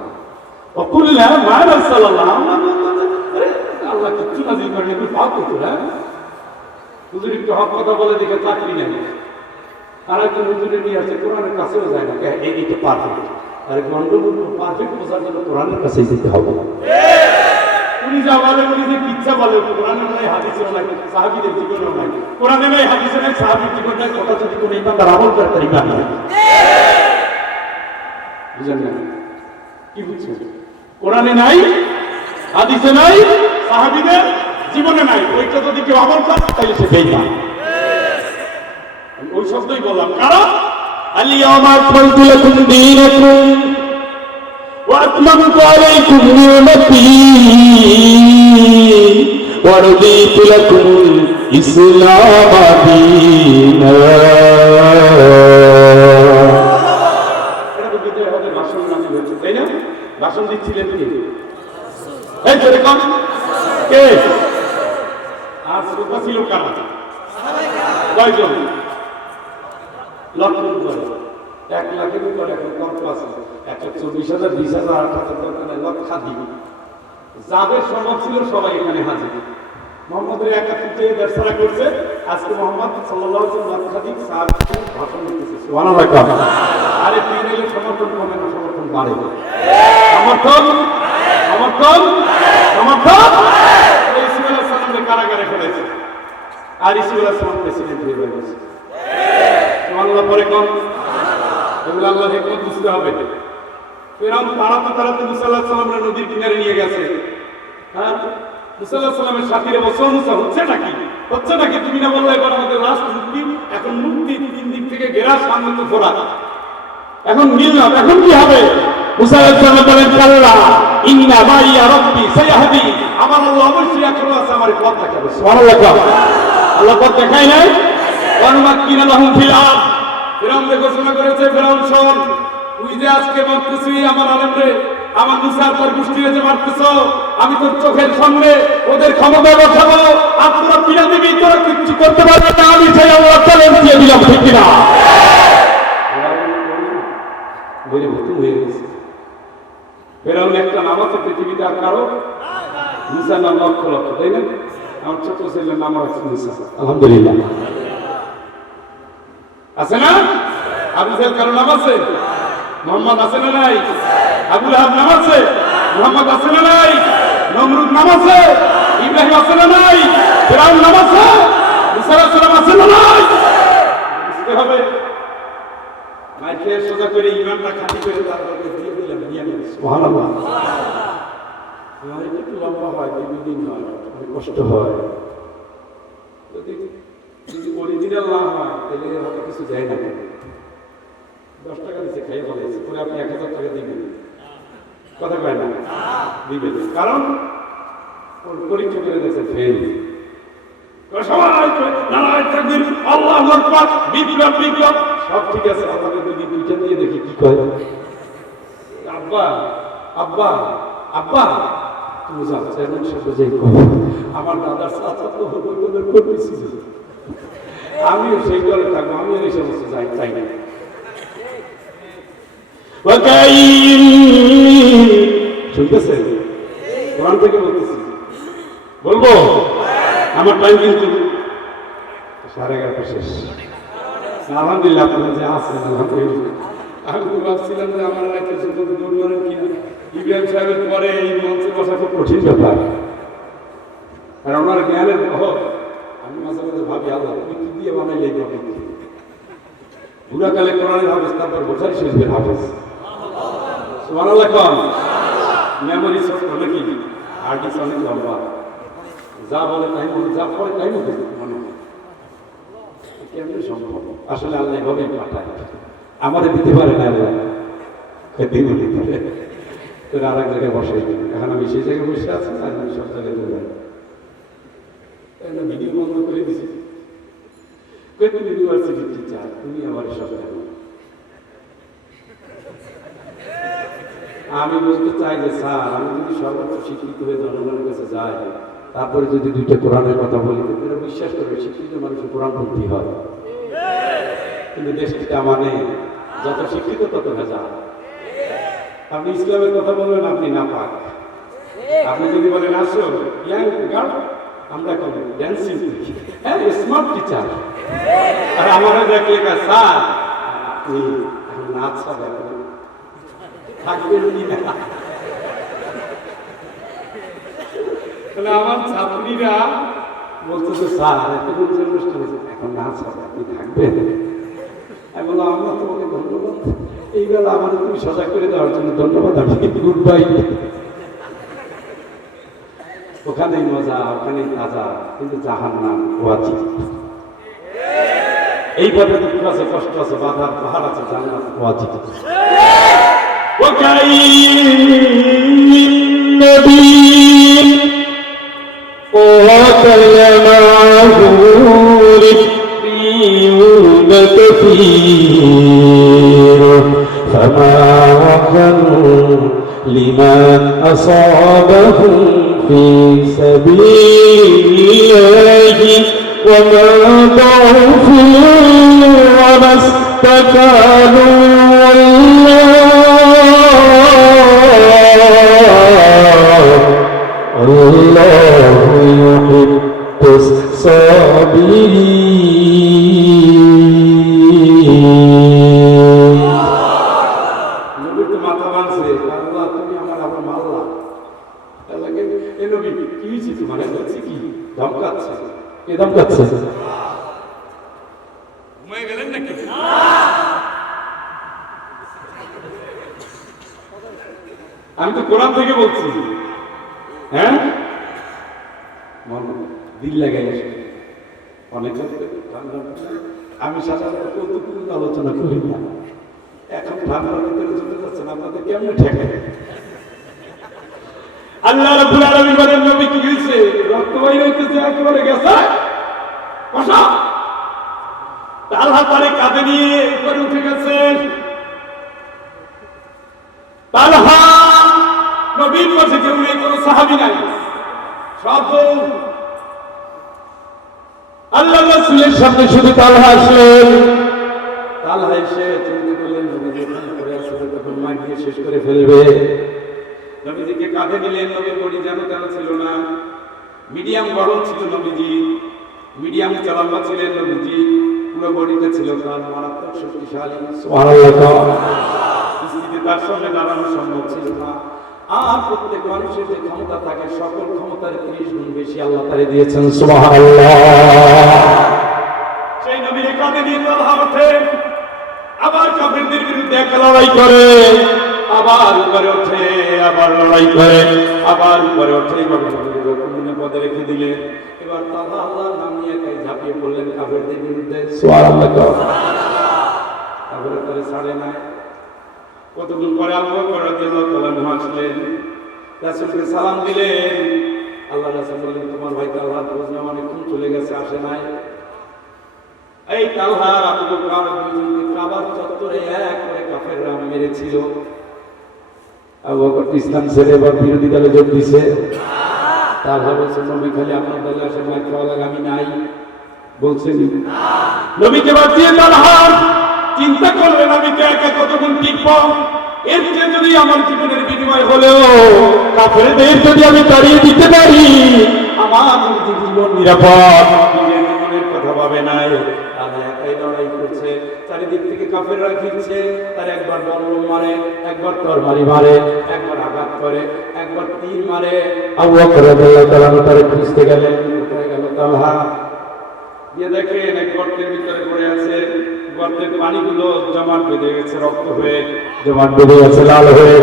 অকুল্লা মায়া সাল্লাল্লাহ আল্লাহ কিচ্ছু নাজিল করেন একটু পাপ করতো না হুজুর একটু হক কথা বলে দেখে চাকরি নেই আর একজন হুজুরে নিয়ে আসছে কোরআনের কাছেও যায় না এইটা পারফেক্ট আর গন্ডগোল পারফেক্ট বোঝার জন্য কোরআনের কাছেই যেতে হবে উনি উনি যা বলে উনি যে কিচ্ছা বলে কোরআনে নাই হাদিসেও নাই সাহাবীদের জীবনেও নাই কোরআনে নাই হাদিসে নাই সাহাবীর জীবনে নাই কথা যদি কোনো ইমানদার আমল করে তার ইমান নাই বুঝেন না কি বুঝছেন কোরআনে নাই হাদিসে নাই সাহাবীদের জীবনে নাই ওইটা যদি কেউ আমল করে তাহলে সে বেঈমান ওই শব্দই বললাম কারণ আল-ইয়াওমা আকমালতু লাকুম দীনাকুম ওয়া আতমামতু আলাইকুম নি'মাতি ওয়া রাদিতু লাকুমুল ইসলাম দীনা এটা তো বিজয় হতে ভাষণ নামে হচ্ছে তাই না ভাষণ দিচ্ছিলেন কে এই জোরে কোন কে আর শ্রোতা ছিল কারা কয়জন লক্ষ করে 1 লাখের উপর এখন তর্ক আছে 124,000 20,000 8,000 দরকার লক্ষাধিক যাদের সম্ভব ছিল সবাই এখানে হাজির মোহাম্মদের একাত্তরে ব্যবসা করছে আজকে মোহাম্মদ সাল্লাল্লাহু আলাইহি ওয়াসাল্লাম লক্ষাধিক সাহাবীদের ভাষণ দিতেছে সুবহানাল্লাহ আরে প্যানেলের সমর্থন কমে না সমর্থন বাড়ে সমর্থন সমর্থন সমর্থন ঈসা আলাইহিস সালামকে কারাগারে ফেলেছে আর ঈসা আলাইহিস সালাম প্রেসিডেন্ট হয়ে গেছে সুবহানাল্লাহ পরে কোন এগুলো আল্লাহর হিকমত বুঝতে হবে ফিরআউন তাড়াতাড়ি মুসা আলাইহিস সালামের নদীর কিনারে নিয়ে গেছে হ্যাঁ মুসা আলাইহিস সালামের সাথীরে বলছো মুসা হচ্ছে নাকি তুমি না বললে এবার আমাদের লাস্ট মুক্তি এখন মুক্তি তিন দিক থেকে ঘেরা সামনে তো ফোরাত এখন মিললাম এখন কি হবে মুসা আলাইহিস সালাম বলেন কাল্লা ইন্না মাইয়া রাব্বি সায়াহদি আমার আল্লাহ অবশ্যই একজন আছে আমার পথ দেখাবে সুবহানাল্লাহ আল্লাহ পথ দেখায় নাই ওয়ানুমাক্কিনা লাহুম ফিল আরদ ফিরআউন ঘোষণা করেছে ফিরআউন শোন তুই যে আজকে মারতেছিস আমার আলেমরে আমার মুসার পর গোষ্ঠীরে যে মারতেছো আমি তোর চোখের সামনে ওদের ক্ষমতা বসাবো আর তোরা পিড়া দিবি তোরা কিছু করতে পারবি না আমি সেই আল্লাহ চ্যালেঞ্জ দিয়ে দিলাম ঠিক কিনা বলে ভূত হয়ে গেছে ফিরআউন একটা নাম আছে পৃথিবীতে আর কারো মুসা নাম লক্ষ লক্ষ তাই না আমার ছোট ছেলের নাম আছে মুসা আলহামদুলিল্লাহ আছে না আবু জাহেল কারো নাম আছে মোহাম্মদ আছে না নাই আবু লাহাব নাম আছে মোহাম্মদ আছে না নাই নমরুদ নাম আছে ইব্রাহিম আছে না নাই ফিরআউন নাম আছে মুসা আলাইহিস সালাম আছে না নাই বুঝতে হবে মাইকে সোজা করে ঈমানটা খাঁটি করে তারপরে দিয়ে দিলাম নিয়ে নিন সুবহানাল্লাহ একটু লম্বা হয় দুদিন হয় অনেক কষ্ট হয় যদি অরিজিনাল না হয় তাহলে হয়তো কিছু যায় না 10 টাকা দিচ্ছে খাইয়ে ফেলেছে পরে আপনি 1,000 টাকা দিবেন কথা কয় না দিবেন কারণ পরীক্ষা করে দিয়েছে ফেল সবাই নারায়ণ তাকবীর আল্লাহু আকবার বিপ্লব সব ঠিক আছে আমাদের যদি দুইটা দিয়ে দেখি কি কয় আব্বা তুমি যাচ্ছে এমন শব্দ যে আমার দাদার চাচা তো হইতদের করতেছিল আমিও সেই দলে থাকবো আমিও এই সমস্ত চাই না শুনতেছেন কোরআন থেকে বলতেছি বলবো আমার টাইম কিন্তু 11:30 শেষ আলহামদুলিল্লাহ আপনারা যে আছেন আলহামদুলিল্লাহ আমি তো ভাবছিলাম যে আমার একটা শুধু দূর করেন কিনা ইব্রাহিম সাহেবের পরে এই মঞ্চে বসা খুব কঠিন ব্যাপার আর ওনার জ্ঞানের অভাব আমি মাঝে মাঝে ভাবি আল্লাহ তুমি কি দিয়ে বানাইলে এই টপিক বুড়াকালে কোরআনের হাফেজ তারপর বোঝারি শরীফের হাফেজ সুবহানাল্লাহ কোন মেমোরি ছোট নাকি আর্টিস্ট অনেক লম্বা যা বলে তাই মনে যা পড়ে তাই মনে কেমন সম্ভব আসলে আল্লাহ এভাবে পাঠায় আমারে দিতে পারে না আল্লাহ দিতে পারে তোর আর এক জায়গায় বসে এখন আমি সেই জায়গায় বসে আছি আর আমি সব জায়গায় দৌড়াই ভিডিও বন্ধ করে দিছি তুমি ইউনিভার্সিটির টিচার তুমি আমার সব জানো আমি বলতে চাই যে স্যার আমি যদি সর্বোচ্চ শিক্ষিত হয়ে জনগণের কাছে যাই তারপরে যদি দুইটা কোরআনের কথা বলি তারা বিশ্বাস করবে শিক্ষিত মানুষের কোরআন বুদ্ধি হয় কিন্তু দেশটা মানে যত শিক্ষিত তত ভেজা আপনি ইসলামের কথা বলবেন আপনি না পাক আপনি যদি বলেন আসো ইয়াং গার্ল আমরা এখন ড্যান্সিং হ্যাঁ স্মার্ট টিচার আর আমারও দেখলে স্যার আপনি নাচ হবে থাকবেন কি না তাহলে আমার ছাত্রীরা বলতেছে স্যার এতক্ষণ যে অনুষ্ঠান আছে, এখন না স্যার আপনি থাকবেন। আমি বললাম আমরা তোমাকে ধন্যবাদ, এই বেলা আমাদের তুমি সজাগ করে দেওয়ার জন্য ধন্যবাদ, আমি গুড বাই। ওখানেই মজা, ওখানেই তাজা, কিন্তু জাহান্নাম ওয়াজিব। এই পথে দুঃখ আছে, কষ্ট আছে, বাধার পাহাড় আছে, জান্নাত ওয়াজিব। وكلمه ربيون كثير فما وهنوا لمن أصابهم في سبيل الله وما ضعفوا وما استكانوا الله يحب الصابرين নবীর তো মাথা ভাঙছে, আল্লাহ তুমি আমার আবার মারলা। আল্লাহকে এ নবী কি হয়েছে তোমার, বলছি কি ধমকাচ্ছে, কে ধমকাচ্ছে? ঘুমিয়ে গেলেন নাকি? আমি তো কোরআন থেকে বলছি। হ্যাঁ দিল লাগাই অনেক আমি সাধারণত কৌতুক আলোচনা করি না, এখন ঠান্ডার ভিতরে চলে যাচ্ছেন, আপনাদের কেমন ঠেকে? আল্লাহ রাব্বুল আলামিন বলেন নবী কি হইছে, রক্ত বাইরে হইতেছে, একেবারে গেছে কষা। তালহা তারে কাঁধে নিয়ে উপরে উঠে গেছেন। তালহা নবীর পাশে কেউ নেই, কোনো সাহাবী নাই, সব দৌড়। আল্লাহ রাসূলের সামনে শুধু তালহা আসলেন। তালহা এসে চিন্তা করলেন নবী যেখানে পড়ে আসলে তখন মার দিয়ে শেষ করে ফেলবে। নবীজিকে কাঁধে নিলেন, নবীর বডি যেন তেন ছিল না, মিডিয়াম গরম ছিল নবীজি, মিডিয়াম চালাম্বা ছিলেন নবীজি, পুরো বডিটা ছিল তার মারাত্মক শক্তিশালী। সুবহানাল্লাহ। পৃথিবীতে তার সামনে দাঁড়ানো সম্ভব ছিল না। আর প্রত্যেক মানুষের যে ক্ষমতা থাকে, সকল ক্ষমতার 30 গুণ বেশি আল্লাহ তারে দিয়েছেন। সুবহানাল্লাহ। সেই নবীর কাঁধে নিয়ে তালহা ওঠে, আবার কাফেরদের বিরুদ্ধে এক লড়াই করে, আবার উপরে ওঠে, আবার লড়াই করে, আবার উপরে ওঠে, এইভাবে কোন পদে রেখে দিলেন। এবার তালহা আল্লাহর নাম নিয়ে একাই ঝাঁপিয়ে পড়লেন কাফেরদের বিরুদ্ধে। সুবহানাল্লাহ। তারপরে তারে ছাড়ে নাই। কতদিন পরে আবু বকর রাদিয়াল্লাহু তাআলা আনহু আসলেন, রাসূলকে সালাম দিলেন। আল্লাহ রাসূল বললেন তোমার ভাই তালহা বুঝলাম অনেকক্ষণ চলে গেছে, আসে নাই। এই তালহা আর আবু বকর দুইজনকে কাবার চত্বরে এক করে কাফেররা মেরেছিল। আবু বকর ইসলাম ছেড়ে এবার বিরোধী দলে যোগ দিছে। তালহা বলছে নবী খালি আপনার দলে আসে, মার খাওয়া লাগে, আমি নাই বলছেন। নবীকে বাঁচিয়ে তালহা চিন্তা করলেন আমি একা কতক্ষণ টিকব, এর চেয়ে যদি আমার জীবনের বিনিময় হলেও কাফেরদের যদি আমি তাড়িয়ে দিতে পারি, আমার জীবন নিরাপদ। নিজের জীবনের কথা ভাবে নাই, তারা একাই লড়াই করছে, চারিদিক থেকে কাফেররা ঘিরছে, তার একবার বল্লম মারে, একবার তরবারি মারে, একবার আঘাত করে, একবার তীর মারে। আবু বকর রাদিয়াল্লাহু তাআলা তারে খুঁজতে গেলেন। কোথায় গেল তালহা? গিয়ে দেখেন এক গর্তের ভিতরে পড়ে আছে, গর্তের পানিগুলো জমাট বেঁধে গেছে, রক্ত হয়ে জমাট বেঁধে গেছে, লাল হয়ে।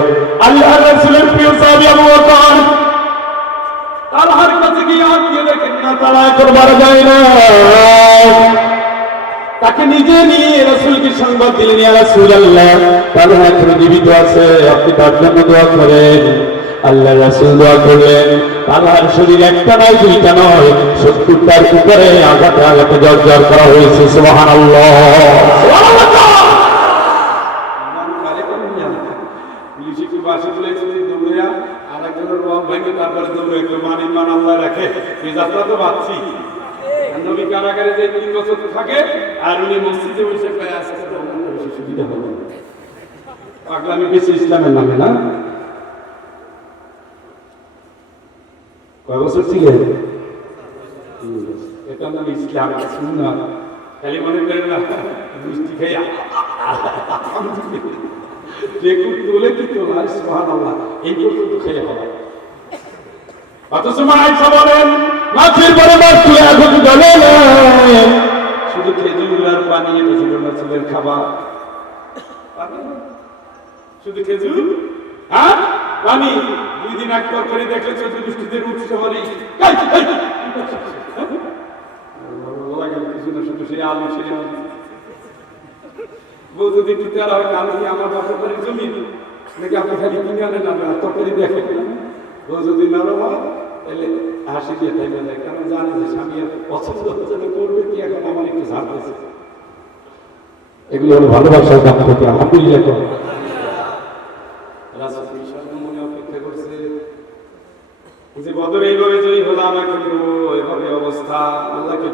আল্লাহর রাসূলের প্রিয় সাহাবী আবু বকর তালহার কাছে গিয়ে গিয়ে দেখেন না, তারা এখন মারা যায় না। তাকে নিজে নিয়ে রাসূলকে সংবাদ দিলেন, ইয়া রাসূলুল্লাহ তালহা এখনো জীবিত আছে, আপনি তার জন্য দোয়া করেন। আল্লাহ রাসূল দোয়া করলেন। তালহার শরীর একটা নয়, দুইটা নয়, 70টার উপরে আঘাতে আঘাতে জর্জর করা হয়েছে। সুবহানাল্লাহ। পুলিশে কি বাসে বলেছে দৌড়িয়া আর একজনের রক ভেঙে তারপরে দৌড়ে মানে মান আল্লাহ রাখে, এই যাত্রা তো বাঁচছি। নবী কারাগারে যে 3 বছর থাকে আর উনি মসজিদে বসে প্রায় আসতে বেশি সুবিধা হবে। পাগলামি বেশি ইসলামের নামে না। কয় বছর ছিলেন? এটা নাম ইসলাম, সুন্নাত। খালি মনে করেন না মিষ্টি খেয়ে দেখুন তোলে কি তোলা, সুবহানাল্লাহ, এই পর্যন্ত খেয়ে হবে। অথচ মা আয়েশা বলেন মাছের পরে মাছ তুলে আগুন জ্বলে না, শুধু খেজুর আর পানি, এটা ছিল রাসূলের খাবার। শুধু খেজুর আর পানি। 2 দিন আগ করে দেখলে চতুর্দৃষ্টিদের উৎসব হলে কিছু না, শুধু সেই আলু সেই আলু। বউ যদি টিচার হয় কালো আমার বাপের বাড়ির জমি নাকি আপনি খালি কিনে আনেন না তরকারি দেখেন না। বউ যদি নরম হয় তাহলে হাসি দিয়ে থাকবে যায়, কারণ জানে যে স্বামী এত পছন্দ হচ্ছে না, করবে কি এখন আমার একটু ঝাড় দিয়েছে। এগুলো হলো ভালোবাসার দাম থেকে আলহামদুলিল্লাহ। মনে অপেক্ষা করছে যে বদর এইভাবে জয়ী হলাম, এখন এভাবে অবস্থা। আল্লাহকে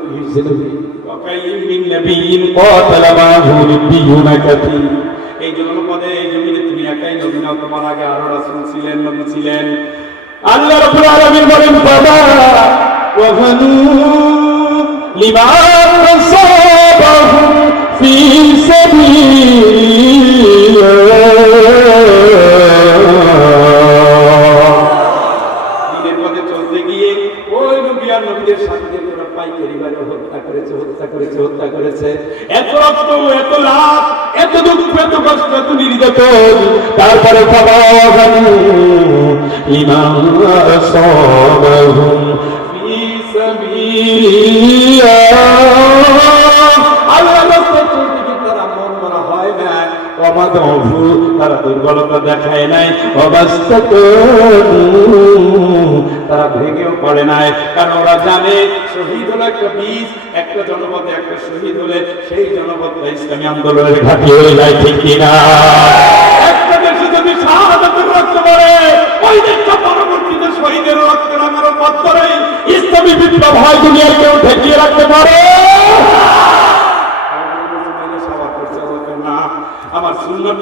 এই জনপদে এই জমিনে তুমি একাই নবী নও, তোমার আগে আরো রাসূল ছিলেন, নবী ছিলেন। আল্লাহ রাব্বুল আলামিন বলেন বাবা ওয়াহানু লিমা সাবাহুম ফি সাবিলিল্লাহ। দিনের পথে চলতে গিয়ে ওই নবী আর নবীদের সাথীদের তোরা পাইকারি বারে হত্যা করেছে। এত রক্ত, এত লাভ, এত দুঃখ, এত কষ্ট, এত নির্যাতন, তারপরে তারা দুর্বলতা দেখায় নাই, তারা ভেঙেও পড়ে নাই, কারণ ওরা জানে শহীদ হলো একটা বীজ, একটা জনপদে একটা শহীদ হলে সেই জনপদটা ইসলামী আন্দোলনের ঘাঁটি হয়ে যায়, ঠিক কিনা? একটা দেশে যদি শাহাদাতের রক্ত পড়ে, ওই দেশটা পরবর্তীতে শহীদের রক্ত নামানোর পথ ধরে ইসলামী বিপ্লব হয়, দুনিয়ার কেউ ঠেকিয়ে রাখতে পারে? আমার সুন্নত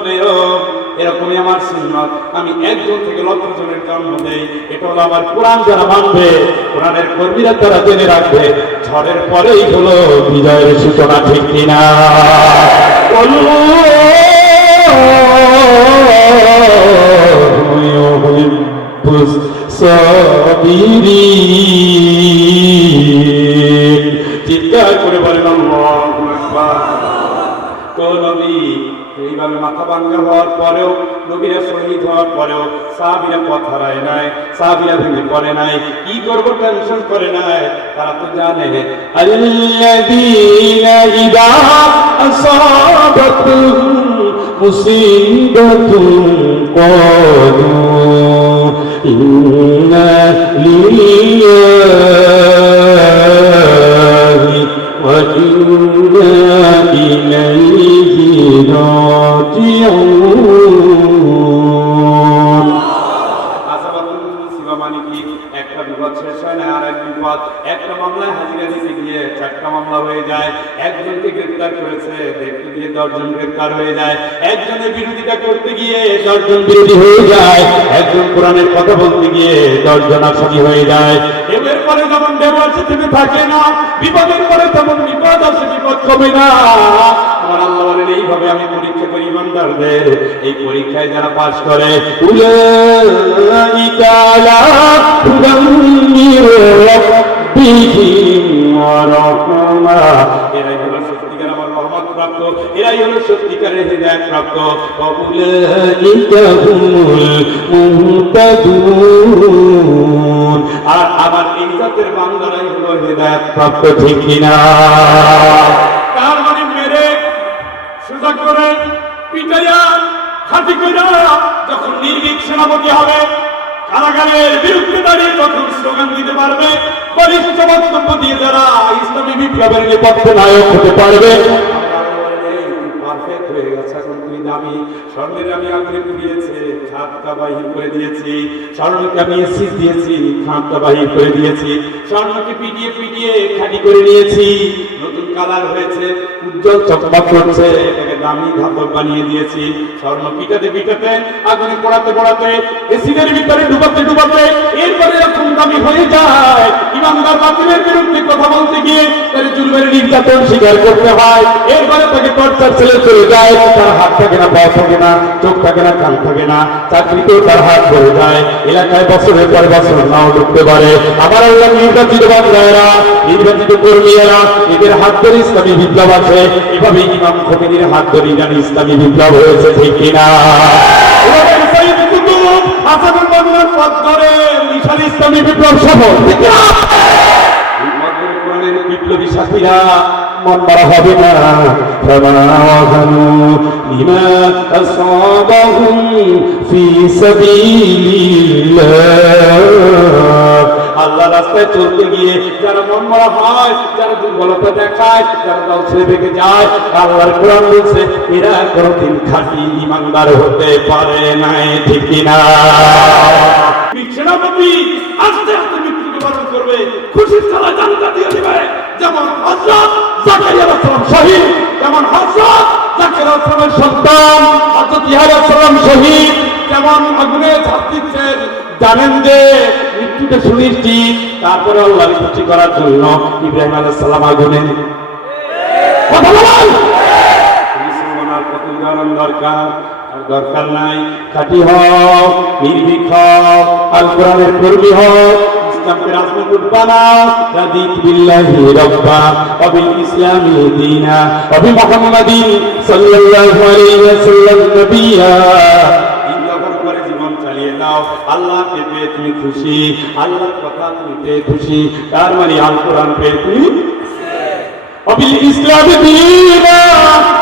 এরকমই আমার সুন্নত। আমি একজন থেকে লক্ষ জনের জন্ম দেই, এটা হলো আমার কোরআন। যারা মানবে, কোরআনের কর্মীরা তারা জেনে রাখবে, ঝড়ের পরেই হলো বিজয়ের সূচনা, ঠিক কিনা? চিৎকার করে বলেন আল্লাহু আকবার। কোন নবী এইভাবে মাথা ভাঙ্গা হওয়ার পরেও, নবীরা শহীদ হওয়ার পরেও সাহাবীরা পথ হারায় নাই, সাহাবীরা ভেঙে পড়ে নাই, কি করবো টেনশন করে নাই। তারা তো জানে আল্লাযীনা ইযা আসাবাতুহুম মুসীবাতুন ক্বালু ইন্না লিল্লাহি ওয়া ইন্না ইলাইহি রাজিউন। আসাবাতুল মুসিবা মানে কি? একটা বিপদ শেষ হয় না আর এক বিপদ। একটা মামলায় হাজিরা দিতে গিয়ে 4টা মামলা হয়ে যায়। একজনকে গ্রেফতার করেছে, দেখতে গিয়ে 10 জন গ্রেফতার হয়ে যায়। একজনের বিরোধিতা করতে গিয়ে 10 জন বিরোধী হয়ে যায়। একজন কোরআনের কথা বলতে গিয়ে 10 জন আসামি হয়ে যায়। এর পরে যেমন দেব আছে থেমে থাকে না, বিপদের পরে তেমন বিপদ আছে, বিপদ কমে না। আমার আল্লাহ বলেন এইভাবে আমি পরীক্ষা করি ইমানদারদের। এই পরীক্ষায় যারা পাস করে উলাইকা লা তুদাম্মিরু রাব্বিহিম ওয়া রাহমা, এরাই হলো সত্যিকার আমার রহমত প্রাপ্ত, এরাই হলো সত্যিকারের হিদায়াত প্রাপ্ত। উলাইকা হুমুল মুহতাদুন, আর আমার এই জাতের বান্দারাই হলো হিদায়াত প্রাপ্ত, ঠিক কিনা? তার মানে মেরে সোজা করে পিটাইয়া খাঁটি কইরা যখন নির্ভীক সেনাপতি হবে, কারাগারের বিরুদ্ধে দাঁড়িয়ে যখন স্লোগান দিতে পারবে, বলিষ্ঠ বক্তব্য দিয়ে যারা ইসলামী বিপ্লবের নেপথ্যে নায়ক হতে পারবে, পারফেক্ট হয়ে গেছে। এখন তুই দামি স্বর্ণের আমি আগুনে পুড়িয়েছে, খাতটা বাহির করে দিয়েছি, স্বর্ণকে আমি এসিড দিয়েছি, খাতটা বাহির করে দিয়েছি, স্বর্ণকে পিটিয়ে পিটিয়ে খাঁটি করে নিয়েছি, নতুন কালার হয়েছে, উজ্জ্বল চকমক করছে, এটাকে দামি ধাতব বানিয়ে দিয়েছি। স্বর্ণ পিটাতে পিটাতে, আগুনে পোড়াতে পোড়াতে, এসিডের ভিতরে ডুবাতে ডুবাতে এরপরে এরকম দামি হয়ে যায়। ইমানদার বাতিলের বিরুদ্ধে কথা বলতে গিয়ে তার জুলুমের নির্যাতন নির্যাতন স্বীকার করতে হয়, এরপরে তাকে টর্চার ছেলে চলে যায়, তার হাত থাকে না, পা থাকে না, চোখ থাকে না, কান থাকে না, চাকরিতেও তার হাত ধরে যায়, এলাকায় বছরের পর বছর নাও ঢুকতে পারে। আবার আল্লাহ নির্বাচিত বান্দারা, নির্বাচিত কর্মীরা, এদের হাত ধরে ইসলামী বিপ্লব আছে। এভাবে ইমাম খোমেনির হাত ধরে ইরানি ইসলামী বিপ্লব হয়েছে, ঠিক কিনা? হাসানুল বান্নার পথ ধরে মিশর ইসলামী বিপ্লব সফল, ঠিক কিনা? এই মধ্যে কোরআনের বিপ্লবী সাথীরা মন মারা হবে না। লিমা আসাবাহুম ফি সাবিলিল্লাহ, আল্লাহ রাস্তায় চলতে গিয়ে যারা মন মারা হয়, যারা দুর্বলতা দেখায়, যারা দল ছেড়ে বেঁকে যায়, আল্লাহর কোরআন বলছে এরা কোনদিন খাঁটি ঈমানদার হতে পারে নাই, ঠিক কিনা? সেনাপতি আস্তে আস্তে মৃত্যুকে বরণ করবে, খুশির ছাড়া জান্নাত দিয়ে দিবে। যেমন হযরত জাকারিয়া আলাইহিস সালাম শহীদ, যেমন হযরত জাকারিয়া আলাইহিস সালামের সন্তান হযরত ইয়াহইয়া আলাইহিস সালাম শহীদ, যেমন আগুনে ঝাঁপ দিচ্ছেন, জানেন যে মৃত্যুটা সুনিশ্চিত, তারপরে আল্লাহর খুশি করার জন্য ইব্রাহিম আলাইহিস সালাম আগুনে কথা বলেন। মুসলমানের কত উদাহরণ দরকার, আর দরকার নাই। খাঁটি হও, নির্ভীক হও, আল কোরআনের কর্মী হও, ইসলামকে রাজনৈতিক বানাও। রাদিত বিল্লাহি রাব্বা ওয়া বিল ইসলামি দীনা ওয়া বি মুহাম্মাদিন সাল্লাল্লাহু আলাইহি ওয়াসাল্লাম নবিয়্যা। জীবন চালিয়ে দাও, আল্লাহকে পেয়ে তুমি খুশি, আল্লাহর কথা তুমি পেয়ে খুশি, তার মানে আল কোরআন পেয়ে তুমি অবিল ইসলাম দীনা।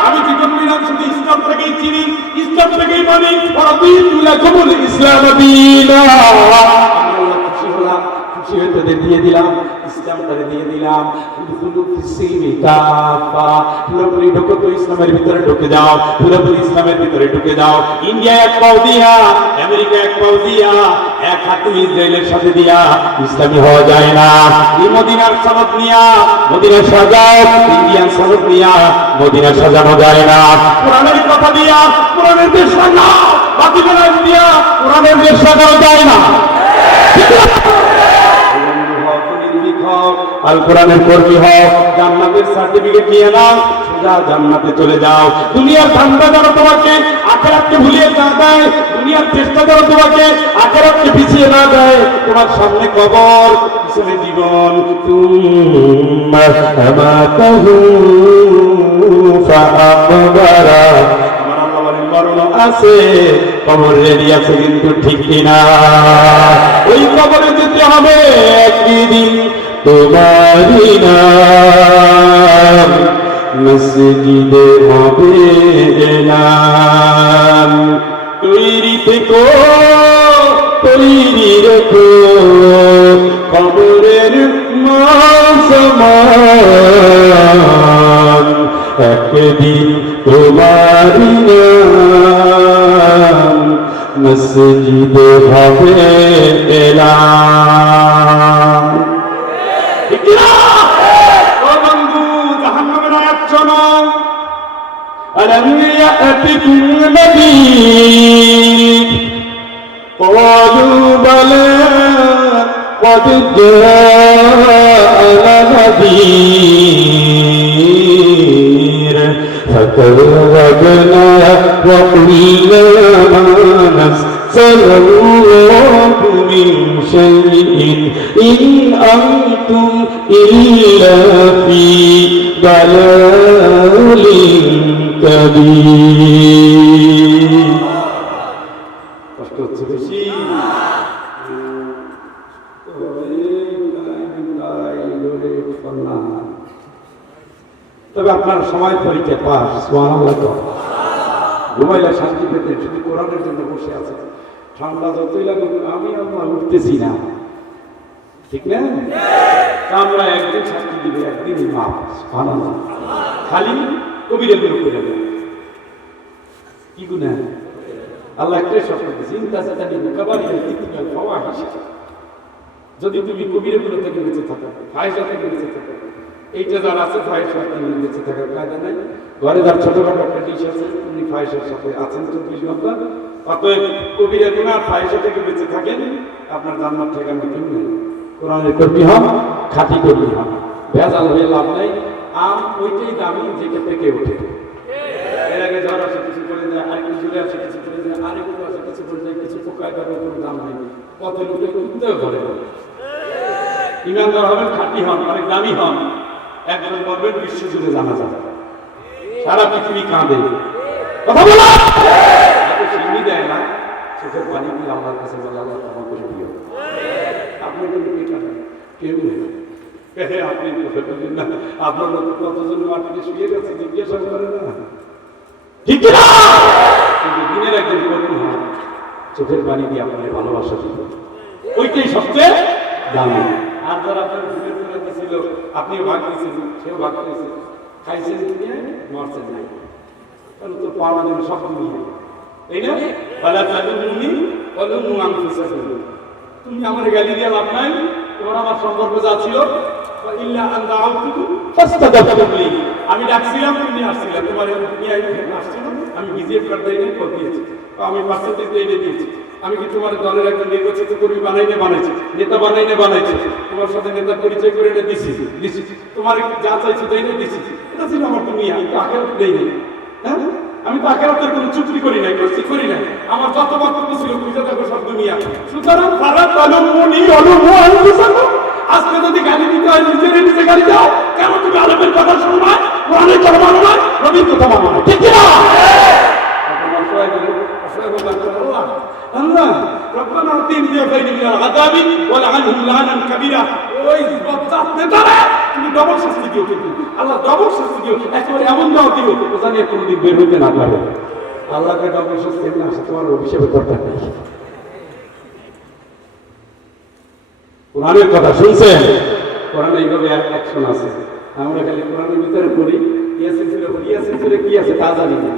আমি জীবন বিধান শুধু ইসলাম থেকেই চিনি, ইসলাম থেকেই মানি। রাদিতুলাকুমুল ইসলাম দীনা, আমি আল্লাহ খুশি হলাম, খুশি হয়ে তোদের দিয়ে দিলাম, ইসলামটারে দিয়ে দিলাম। পুরোপুরি ঢুকো তো ইসলামের ভিতরে ঢুকে যাও, পুরোপুরি ইসলামের ভিতরে ঢুকে যাও। ইন্ডিয়া এক পাও দিয়া, আমেরিকা এক পাও দিয়া, এক হাত তুমি ইসরায়েলের সাথে দিয়া ইসলামী হওয়া যায় না। এই মদিনার সনদ নিয়া মদিনা সাজাও, ইন্ডিয়ান সনদ নিয়া মদিনা সাজানো যায় না। কোরআনের কথা দিয়া কোরআনের দেশ সাজাও, বাকি বেলা দিয়া কোরআনের দেশ সাজানো যায় না। আল কোরআনের কর্মী হও, জান্নাতের সার্টিফিকেট নিয়ে নাও, সোজা জান্নাতে চলে যাও। দুনিয়ার ধান্দা যারা তোমাকে আখিরাতকে ভুলিয়ে না দেয়, দুনিয়ার চেষ্টা যারা তোমাকে আখিরাতকে পিছিয়ে না দেয়, তোমার সামনে কবর, পিছনে জীবন। তুম্মা আমাতাহু ফাআকবারা, আমার আল্লাহ বলেন মরণ আছে, কবর রেডি আছে, কিন্তু ঠিক কিনা? ওই কবরে যেতে হবে একদিন। তোমারি নাম মসজিদে হবে এলান, তৈরি থেকো, তৈরি রেখো, কবরের সমান একদিন তোমারি নাম মসজিদে হবে এলান। ألم يأتكم نذير قالوا بلى قد جاءنا نذير فكذبنا وقلنا ما نزل الله من شيء إن أنتم إلا في ضلال كبير। কষ্ট হচ্ছে বেশি? তবে আপনার সময় পরীক্ষা পাস, সুবহানাল্লাহ। ঘুমাইলে শান্তি পেতে, শুধু কোরআনের জন্য বসে আছে। ঠান্ডা যতই লাগুক, আমি আল্লাহ উঠতেছি না, ঠিক না? আমরা একদিন শান্তি দিবে, একদিন মাপ, সুবহানাল্লাহ। খালি কবিরা গুলো করে দেবে, কি গুনাহ? আল্লাহ একটাই স্বপ্ন দিয়েছে, যদি তুমি কবিরা গুলো থেকে বেঁচে থাকো, ফাহিশা থেকে বেঁচে থাকো। এইটা যার আছে ফাহিশা থেকে বেঁচে থাকার কায়দা নাই। ঘরে যার ছোটখাটো একটা ডিশ আছে, উনি ফাহিশার সাথে আছেন 24 ঘন্টা। অতএব কবিরা গুনাহ ফাহিশা থেকে বেঁচে থাকেন, আপনার জান্নাত ঠিকানা কেউ নেই। কোরআনের কর্মী হন, খাঁটি কর্মী হন, ভেজাল হয়ে লাভ নেই। আম ওইটাই দামি যেটা পেকে ওঠে। এর আগে ঝড় আসে কিছু করে যায়, আরেকটু জোরে আসে কিছু করে যায়, আরেকটু আসে কিছু করে যায়, কিছু পোকায় তাদের কোনো দাম নেই, পথে লুটে উঠতেও করে। ইমানদার হবেন, খাঁটি হন, অনেক দামি হন, একজন বলবেন বিশ্ব জুড়ে জানা যাবে, সারা পৃথিবী কাঁদে। কথা বলা সিন্নি দেয় না, চোখের পানি দিয়ে আল্লাহর কাছে বলে আল্লাহ তোমার করে দিও। আপনি কিন্তু এটা কেউ নেই, আপনি বলবেন না আপনার মতো কতজন মাটিতে শুয়ে গেছে জিজ্ঞাসা করে না, ঠিক না? কিন্তু দিনের একজন করুন হন, চোখের পানি দিয়ে আপনাকে ভালোবাসা দিল, ওইটাই সবচেয়ে দামি। আর যারা আপনার ঘুরে ফিরে দিয়েছিল, আপনিও ভাগ দিয়েছেন, সেও ভাগ করেছে, খাইছেন নিয়ে মরছেন নাই, তাহলে তো পাওয়া যাবে সব নিয়ে, তাই না? বলা চালুনি বলো মুয়াং তুমি আমার গালি দিয়ে লাভ নাই, তোমার আমার সম্পর্ক যা ছিল ইল্লা আন দাআউতুকু ফাস্তাজাবতুলি, আমি ডাকছিলাম তুমি আসছিলা, তোমার তুমি আসছিল, আমি বিজেপ করতে কর দিয়েছি, আমি পার্সেন্টেজ দিয়ে দিয়েছি, আমি কি তোমার দলের একজন নির্বাচিত কর্মী বানাইছি, নেতা বানাইছি, তোমার সাথে নেতার পরিচয় করে এনে দিছি, তোমার যা চাইছো তাই না দিছি, এটা ছিল আমার দুনিয়া, আমি তো আখেরাত দেই নাই, হ্যাঁ আমি তো আখেরাতের কোনো চুক্তি করি নাই, করি নাই, আমার যত বক্তব্য ছিল বুঝে থাকো সব দুনিয়া। সুতরাং ফারাত আলুমুনি আলুমু আনফুসাকুম, আজকে যদি গালি দিতে হয় নিজে গালি দাও, কেন তুমি আলেমের কথা শুনো না, কোরআনের কথা মানো না, নবীর কথা মানো না, ঠিক না? আল্লাহ রব্বানা আতিনি বিআফাইনি মিনাল আযাবি ওয়া লা'আনহুম লা'নান কাবীরা, ওই বদজাত নেতারা তুমি ডবল শাস্তি দিও, কিন্তু আল্লাহ ডবল শাস্তি দিও, একেবারে এমন দাও দিও ও জানি কোনদিন বের হইতে না পারে। আল্লাহকে ডবল শাস্তি না আসে, তোমার অভিশাপের দরকার নেই। কোরআনের কথা শুনছেন? কোরআনে এইভাবে অ্যাকশন আছে, আমরা খালি কোরআনের ভিতরে পড়ি, ইয়াসিন সূরা কি আছে তা জানি না।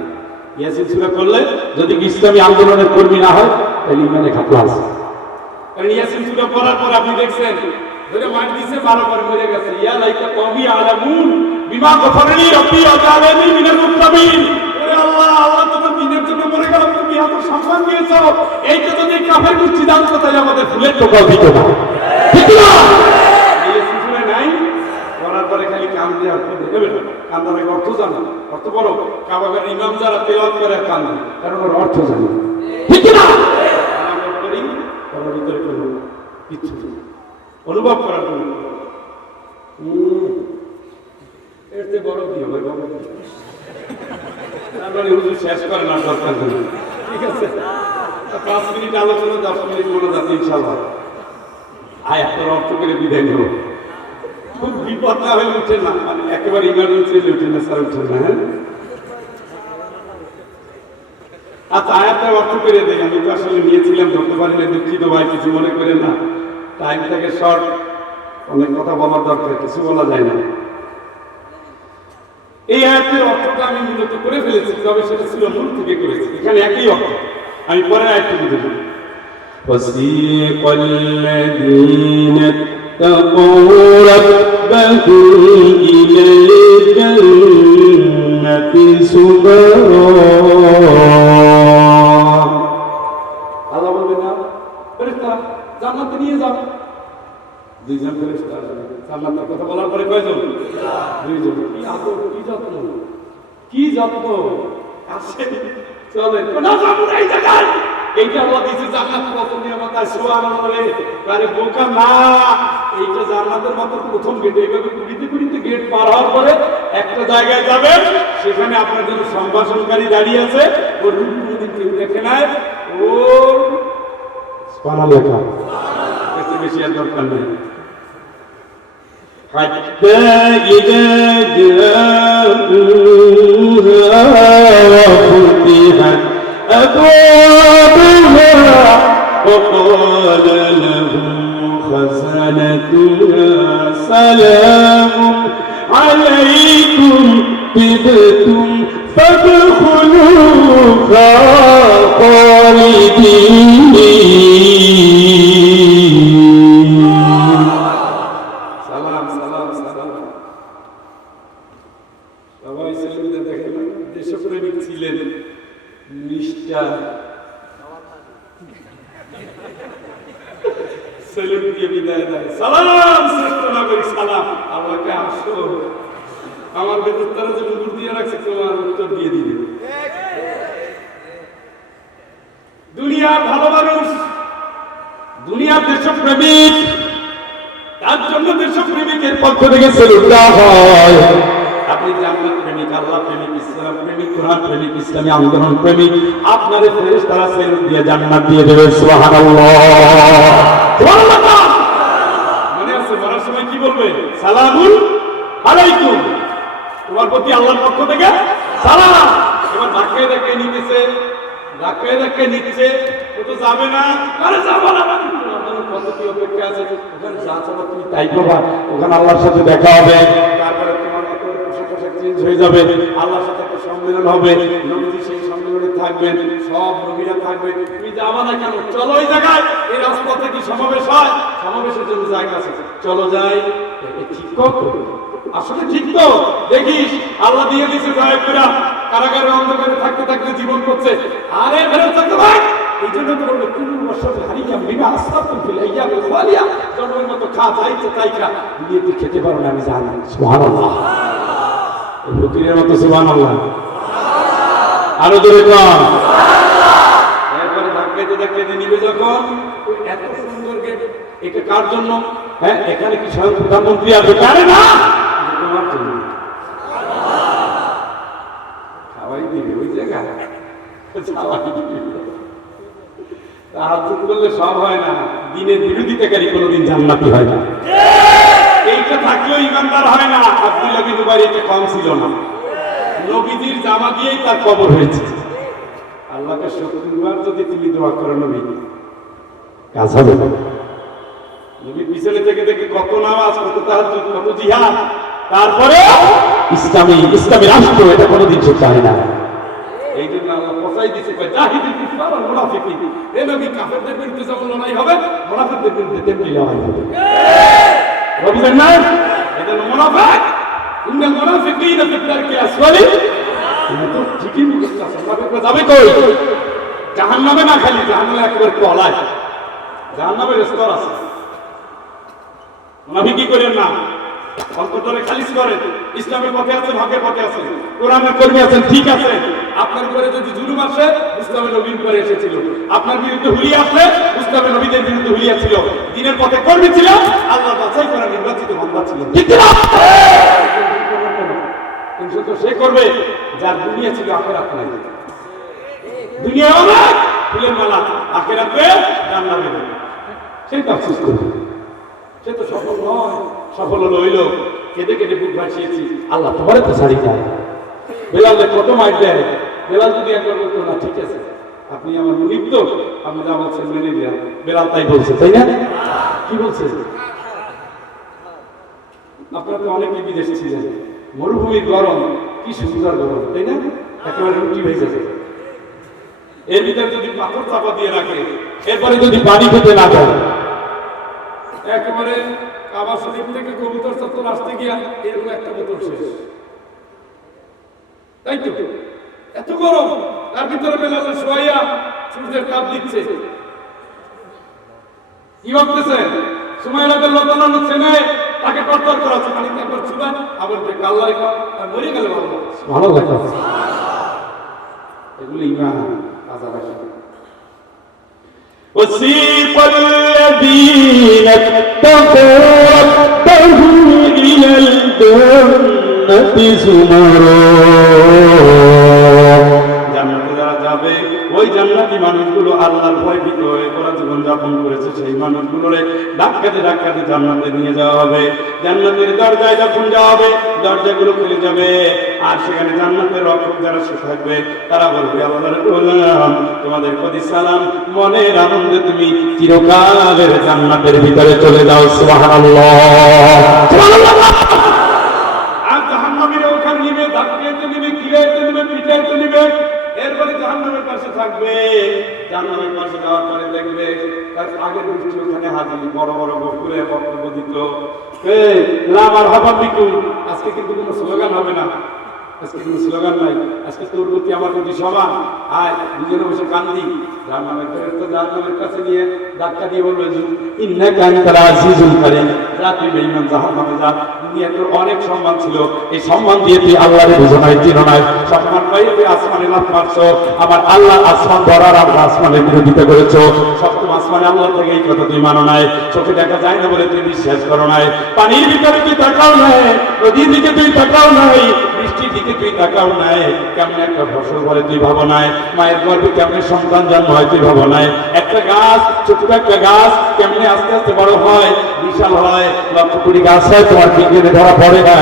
ইয়াসিন সূরা করলে যদি ইসলামী আন্দোলনের কর্মী না হয় তাহলে ইমানে খাতলা আছে। কারণ ইয়াসিন সূরা পড়ার পর আপনি দেখছেন ধরে মার দিছে, 12 বার মরে গেছে, ইয়া লাইকা কওমি আলামুন বিমা গফরনি রব্বি ওয়া জাআলানি মিনাল মুকরামিন। ওরে আল্লাহ, আল্লাহ তোমার দ্বীনের জন্য মরে গেলাম, তুমি এত সম্মান দিয়েছো, এইটা যদি কাফের গোষ্ঠী জানতো তাহলে আমাদের ফুলের টোকাও দিত না, ঠিক না? ইয়াসিন সূরা নাই পড়ার পরে খালি কান দিয়ে অর্থ দেবে না, কান্দার অর্থ জানা, অর্থ বড় কাবাগার ইমাম যারা তেলাওয়াত করে কান্দে, কারণ ওর অর্থ জানে, ঠিক না? আমরা করি ওর ভিতরে কোনো কিছু অনুভব করার জন্য এর চেয়ে বড় কি হবে বাবা? তারপরে হুজুর শেষ করে না দরকার নেই, ঠিক আছে? 5 মিনিট আলোচনা, 10 মিনিট মনে যাচ্ছে ইনশাআল্লাহ। আয়াতের অর্থ করে বিদায় নেব, খুব বিপদ না হয়ে উঠে না, মানে একেবারে ইমার্জেন্সি উঠে না, স্যার উঠে না। হ্যাঁ আচ্ছা, আয়াতের অর্থ করে দেয়, আমি তো আসলে নিয়েছিলাম ধরতে পারি না, দুঃখিত ভাই, কিছু মনে করে না, টাইম থেকে শর্ট, অনেক কথা বলার দরকার, কিছু বলা যায় না। এই আয়াতের অর্থটা আমি মূলত করে ফেলেছি, তবে সেটা ছিল মূল থেকে করেছি, এখানে একই অর্থ, আমি পরে আয়াতটি বুঝে নেব। وسيق الذين اتقوا ربهم إلى الجنة زمرا। আল্লাহ বলবেন না ফেরেশতা জান্নাতে নিয়ে যাও, দুইজন ফেরেশতা আসবে জান্নাতের কথা বলার পরে কয়জন? দুইজন। কি আদর, কি যত্ন, কি যত্ন আসে, চলে না যাবো না এই জায়গায়, এইটা আল্লাহ দিয়েছে জান্নাত, কত নিয়ামত আর সুবহানাল্লাহ বলে, আরে বোকা না, এইটা জান্নাতের মতো প্রথম গেট, এইভাবে কুড়িতে গেট পার হওয়ার পরে একটা জায়গায় যাবেন, সেখানে আপনার জন্য সম্ভাষণকারী দাঁড়িয়ে আছে, ওর রূপ কোনোদিন কেউ দেখে নাই, ওর সুবহানাল্লাহ লেখা, এর বেশি আর দরকার নেই। حتى إذا جاءوها وفتحت أبوابها وقال لهم خزنتها سلام عليكم طبتم فادخلوها خالدين। সবাই ছেলেমেয়েদের দেখেন দেশপ্রেমিক ছিলেন, নিষ্ঠা, সেলুট দিয়ে বিদায় দেয়, সালাম শ্রেষ্ঠ নাগরিক, সালাম, আমাকে আসো, আমার বেদস্তারা যে মুকুর দিয়ে রাখছে তোমার উত্তর দিয়ে দিবে। দুনিয়ার ভালো মানুষ, দুনিয়ার দেশপ্রেমিক, তার জন্য দেশপ্রেমিকের পক্ষ থেকে সেলুট দেওয়া হয়। আপনি জান্নাত প্রেমিক, আল্লাহ প্রেমিক, ইসলাম প্রেমিক, কোরআন প্রেমিক, ইসলামী আন্দোলন প্রেমিক, আপনাদের ফেরেশতারা সেলুট দিয়ে জান্নাত দিয়ে দেবে। সুবহানাল্লাহ, সুবহানাল্লাহ। মনে আছে মরার সময় কি বলবে? সালামুন আলাইকুম, তোমার প্রতি আল্লাহর পক্ষ থেকে সালাম। এবার ধাক্কায় ধাক্কায় নিতেছে, ধাক্কায় ধাক্কায় নিচ্ছে, ও তো যাবে না। আরে যাবো না, কত কি অপেক্ষা আছে, ওখানে যা চাবো তুমি তাই পাবা, ওখানে আল্লাহর সাথে দেখা হবে, তারপরে তোমার পোশাক চেঞ্জ হয়ে যাবে, আল্লাহর সাথে একটা সম্মেলন হবে, নবীজি সেই সম্মেলনে থাকবেন, সব নবীরা থাকবে, তুমি যাবা না কেন? চলো ওই জায়গায়, এই রাজপথে কি সমাবেশ হয়? সমাবেশের জন্য জায়গা আছে, চলো যাই। ঠিক কত আসলে ঠিক তো? দেখিস আল্লাহ দিয়ে দিয়েছে জয়পুরা, কারাগারে অন্ধকারে থাকতে থাকতে জীবন করছে। আরে ফেরত থাকতে ভাই, এই জন্য তো বলবো কোন বছর হারিয়া বিনা আস্তা তুলে ইয়া বেওয়ালিয়া জন্মের মতো খা, যাইছে তাই খা, নিয়ে তুই খেতে পারো না আমি জানি। সুবহানাল্লাহ, এই ফকিরের মতো সুবহানাল্লাহ, আরো জোরে কর। এরপরে ধাক্কাইতে ধাক্কাইতে নিবে যখন, এত সুন্দর গেট, এটা কার জন্য? হ্যাঁ, এখানে কি স্বয়ং প্রধানমন্ত্রী আসবে? আরে না, তোমার জন্য খাওয়াই দিবে ওই জায়গায়, খাওয়াই দিবে। তাহাজ্জুদ করলে সব হয় না, দ্বীনের বিরোধিতাকারী কোনোদিন জান্নাতি হয় না। এইটা থাকলেও ইমানদার হয় না। আব্দুল্লাহ বিন উবাই এটা কম ছিল না, নবীজির জামা দিয়েই তার কবর হয়েছে। আল্লাহকে 70 বার যদি তুমি দোয়া করো নবী, কাজ হবে না। নবীর পিছনে থেকে থেকে কত নামাজ, কত তাহাজ্জুদ, কত জিহাদ, তারপরে ইসলামী রাষ্ট্র এটা কোনোদিন সে চায় না। এই জন্য আল্লাহ পচাই দিয়েছে, কয় জাহিদুল কুফার ওয়াল মুনাফিকিন, এই নবী কাফেরদের বিরুদ্ধে যখন লড়াই হবে, মুনাফিকদের বিরুদ্ধে তেমনি লড়াই হবে। নবী জানেন না এটা মুনাফিক, ইন্নাল মুনাফিকিনা ফি দারকিল আসফালি, এটা তো ঠিকই বুঝতে আছে। মুনাফিকরা যাবে কই? জাহান্নামে না, খালি জাহান্নামে একেবারে তলায়, জাহান্নামের স্তর আছে। মুনাফিকি করেন না, অন্তরে খালিস করেন, ইসলামের পথে আছেন, হকের পথে আছেন, কোরআনের কর্মী আছেন, ঠিক আছে। আপনার উপরে যদি জুলুম আসে, ইসলামের নবীর উপরে এসেছিল। আপনার বিরুদ্ধে হুলিয়া আসলে, ইসলামের নবীদের বিরুদ্ধে হুলিয়া ছিল। দ্বীনের পথে কর্মী ছিল, আল্লাহ বাছাই করা নির্বাচিত বান্দা ছিল, ঠিক না? কিন্তু তো সে করবে যার দুনিয়া ছিল, আখিরাত নাই। দুনিয়া অনেক ফুলের মালা, আখিরাতে জান্নাত দেবে, সেই তাফসীর করবে। সে তো সফল নয়, সফল হলো ওই লোক কেঁদে কেঁদে বুক ভাসিয়েছি, আল্লাহ তোমারে তো ছাড়ি যায়। বেলালে কত মাইর দেয়, বেলাল যদি একবার বলতো না ঠিক আছে আপনি আমার মুনিব তো, আপনি যা বলছেন মেনে নিলাম, বেলাল তাই বলছে, তাই না? কি বলছে? আপনারা তো অনেকে বিদেশে ছিলেন, মরুভূমির গরম, কি সুন্দর গরম, তাই না? একেবারে রুটি ভেজে যায়, এর ভিতরে যদি পাথর চাপা দিয়ে রাখে, এরপরে যদি পানি খেতে না যায়, একেবারে কাবা শরীফ থেকে কবুতর চত্বর আসতে গিয়া এরকম একটা বোতল শেষ, তাই তো? এত গরম, তার ভিতরে বেলালে শোয়াইয়া সূর্যের তাপ দিচ্ছে। কি ভাবতেছেন? সময় লাগে লতানো ছেলে তাকে টর্চার করা হচ্ছে, পানিতে একবার ছুবেন, আবার কাল্লাই মরে গেলে ভালো লাগে। এগুলো ইমান আজাব আসে। وسيق الذين اتقوا ربهم إلى الجنة زمرا, জান্নাতে যারা যাবে ওই জান্নাতি মানুষগুলো আল্লাহর ভয় ভীত হয়ে ওরা জীবন যাপন করেছে, সেই মানুষগুলোরে ধাক্কাতে ধাক্কাতে জান্নাতে নিয়ে যাওয়া হবে। জান্নাতের দরজায় যখন যাওয়া হবে, দরজাগুলো খুলে যাবে, আর সেখানে জান্নাতের রক্ষক যারা সে থাকবে, তারা বলবে আল্লাহর গোলাম তোমাদের প্রতি সালাম, মনের আনন্দে তুমি চিরকালের জান্নাতের ভিতরে চলে যাও। সুবহানাল্লাহ, সুবহানাল্লাহ। আর জাহান্নামীরা ওখানে নিবে, ধাক্কাইতে নিবে, কিলাইতে নিবে, পিটাইতে নিবে, এরপরে জাহান্নামের পাশে থাকবে। জাহান্নামের পাশে যাওয়ার পরে দেখবে তার আগের দৃষ্টি ওখানে হাজির, বড় বড় বকুলে বক্তব্য দিত, লামার হবা বিকু, আজকে কিন্তু কোনো স্লোগান হবে না, আজকে কোনো স্লোগান নাই, আজকে তোর প্রতি আমার প্রতি সমান। আয় দুজনে বসে কান্দি, জাহান্নামের ফেরেশতা জাহান্নামের কাছে নিয়ে ধাক্কা দিয়ে বলবে ইন্নাকা আনতাল আজিজুল কারীম, যা তুই বেঈমান জাহান্নামে যা। দুনিয়ায় তোর অনেক সম্মান ছিল, এই সম্মান দিয়ে তুই আল্লাহরে বুঝো নাই, চিনো নাই, সম্মান পাই তুই আসমানে লাফ মারছো, আমার আল্লাহ আসমান ধরার আর আসমানের বিরোধিতা করেছো। সপ্তম আসমানে আল্লাহ থেকে এই কথা তুই মানো নাই, চোখে দেখা যায় না বলে তুই বিশ্বাস করো নাই, পানির ভিতরে তুই তাকাও নাই, নদীর দিকে তুই তাকাও নাই, বৃষ্টির দিকে তুই তাকাও নাই, কেমন একটা ফসল বলে তুই ভাবো নাই, মায়ের গর্ভে কেমন সন্তান জন্ম হয় তুই ভাবো নাই, একটা গাছ ছোট্ট একটা গাছ কেমনে আস্তে আস্তে বড় হয়, বিশাল হয়, লক্ষ কোটি গাছ হয়, তোমার বিজ্ঞানে ধরা পড়ে না।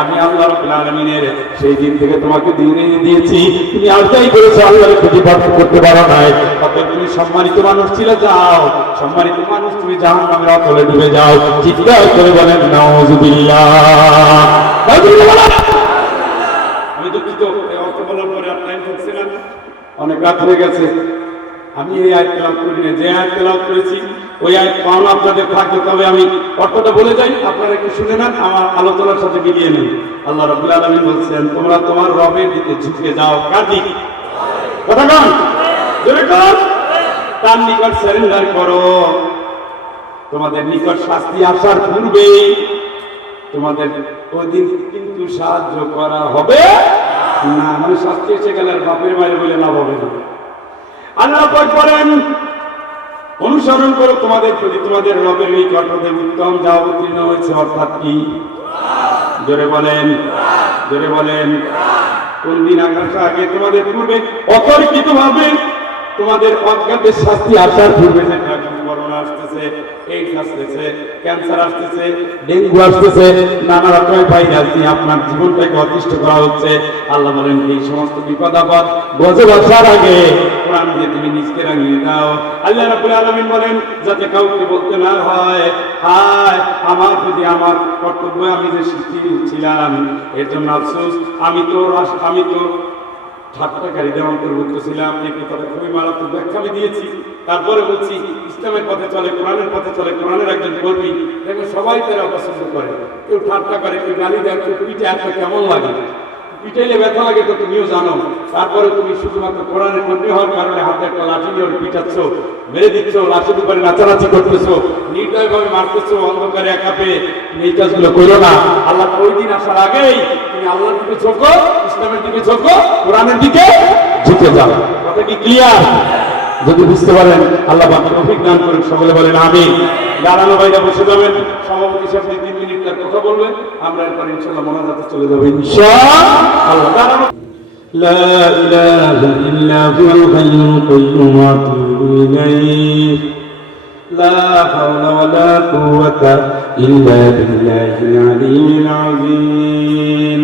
আমি আল্লাহ রাব্বুল আলামিনের সেই দিন থেকে তোমাকে দিয়ে দিয়েছি, তুমি আর যাই করেছো আল্লাহর প্রতিপাদ্য করতে পারো নাই। অতএব তুমি সম্মানিত মানুষ ছিলে, যাও সম্মানিত মানুষ, তুমি জাহান্নামের অতলে ডুবে যাও। চিৎকার করে বলেন নাউযুবিল্লাহ। আমি দুঃখিত, এই অর্থ বলার পরে আর টাইম থাকছে না, অনেক রাত হয়ে গেছে। আমি এই আয়াত তেলাওয়াত করি না, যে আয়াত তেলাওয়াত করেছি ওই আয়াত পাওনা আপনাদের থাকবে, তবে আমি অর্থটা বলে যাই, আপনারা একটু শুনে নেন, আমার আলোচনার সাথে মিলিয়ে নেন। আল্লাহ রাব্বুল আলামিন বলছেন, তোমরা তোমার রবের দিকে ঝুঁকে যাও। কার দিকে? কথা বল, জোরে কর। তার নিকট সারেন্ডার করো। তোমাদের নিকট শাস্তি আসার পূর্বেই তোমাদের ওই দিন কিন্তু সাহায্য করা হবে না। মানে শাস্তি এসে গেলে আর বাপের মায়ের বলে লাভ হবে না। আল্লাহ পাক বলেন, অনুসরণ করো তোমাদের প্রতি তোমাদের রবের এই কঠোরদের উত্তম যা অবতীর্ণ হয়েছে, অর্থাৎ কি? জোরে বলেন, জোরে বলেন। কোন দিন আগে তোমাদের পূর্বে অতর্কিত ভাবে তোমাদের অজ্ঞাতের শাস্তি আসার পূর্বে, যে করোনা আসতেছে, এইডস আসতেছে, ক্যান্সার আসতেছে, ডেঙ্গু আসতেছে, নানা রকমের ভাইরাস দিয়ে আপনার জীবনটাকে অতিষ্ঠ করা হচ্ছে। আল্লাহ বলেন, এই সমস্ত বিপদ আপদ গজব আসার আগে কোরআন দিয়ে তুমি নিজকে রাঙিয়ে দাও। আল্লাহ রাব্বুল আলামিন বলেন, যাতে কাউকে বলতে না হয়, হায় আমার প্রতি আমার কর্তব্য, আমি যে সৃষ্টি ছিলাম এর জন্য আফসোস, আমি তো ঠাট্টাকারীদের অন্তর্ভুক্ত ছিলাম। এই কথাটা খুবই মারাত্মক ব্যাখ্যা আমি দিয়েছি। তারপরে বলছি, ইসলামের পথে চলে, কোরআনের পথে চলে, কোরআনের একজন কর্মী, দেখবেন সবাই তারা অপছন্দ করে। কেউ ঠাট্টা করে, কেউ গালি দেয়, কেউ পিঠে একটা কেমন লাগে, পিটাইলে ব্যথা লাগে তো তুমিও জানো। তারপরে তুমি শুধুমাত্র কোরআনের কর্মী হওয়ার কারণে হাতে একটা লাঠি নিয়ে পিটাচ্ছ, মেরে দিচ্ছ, লাঠির উপরে নাচানাচি করতেছো, নির্দয়ভাবে মারতেছো, অন্ধকারে একা পেয়ে। এই কাজগুলো করো না। আল্লাহ ওই দিন আসার আগেই তুমি আল্লাহর দিকে ঝোঁকো, ইসলামের দিকে ঝোঁকো, কোরআনের দিকে ঝুঁকে যাও। কথা কি ক্লিয়ার? যদি বুঝতে পারেন আল্লাহ বাকি অভিজ্ঞান করুন। সকলে বলেন আমিন। দাঁড়ানো বাইরে বসে যাবেন, সভাপতি সাহেব 3 মিনিট তার কথা বলবেন, আমরা এরপর ইনশাআল্লাহ মোনাজাতে চলে যাবো ইনশাআল্লাহ। দাঁড়ানো। لا إله إلا هو الحي القيوم وأتوب إليه لا حول ولا قوة إلا بالله العلي العظيم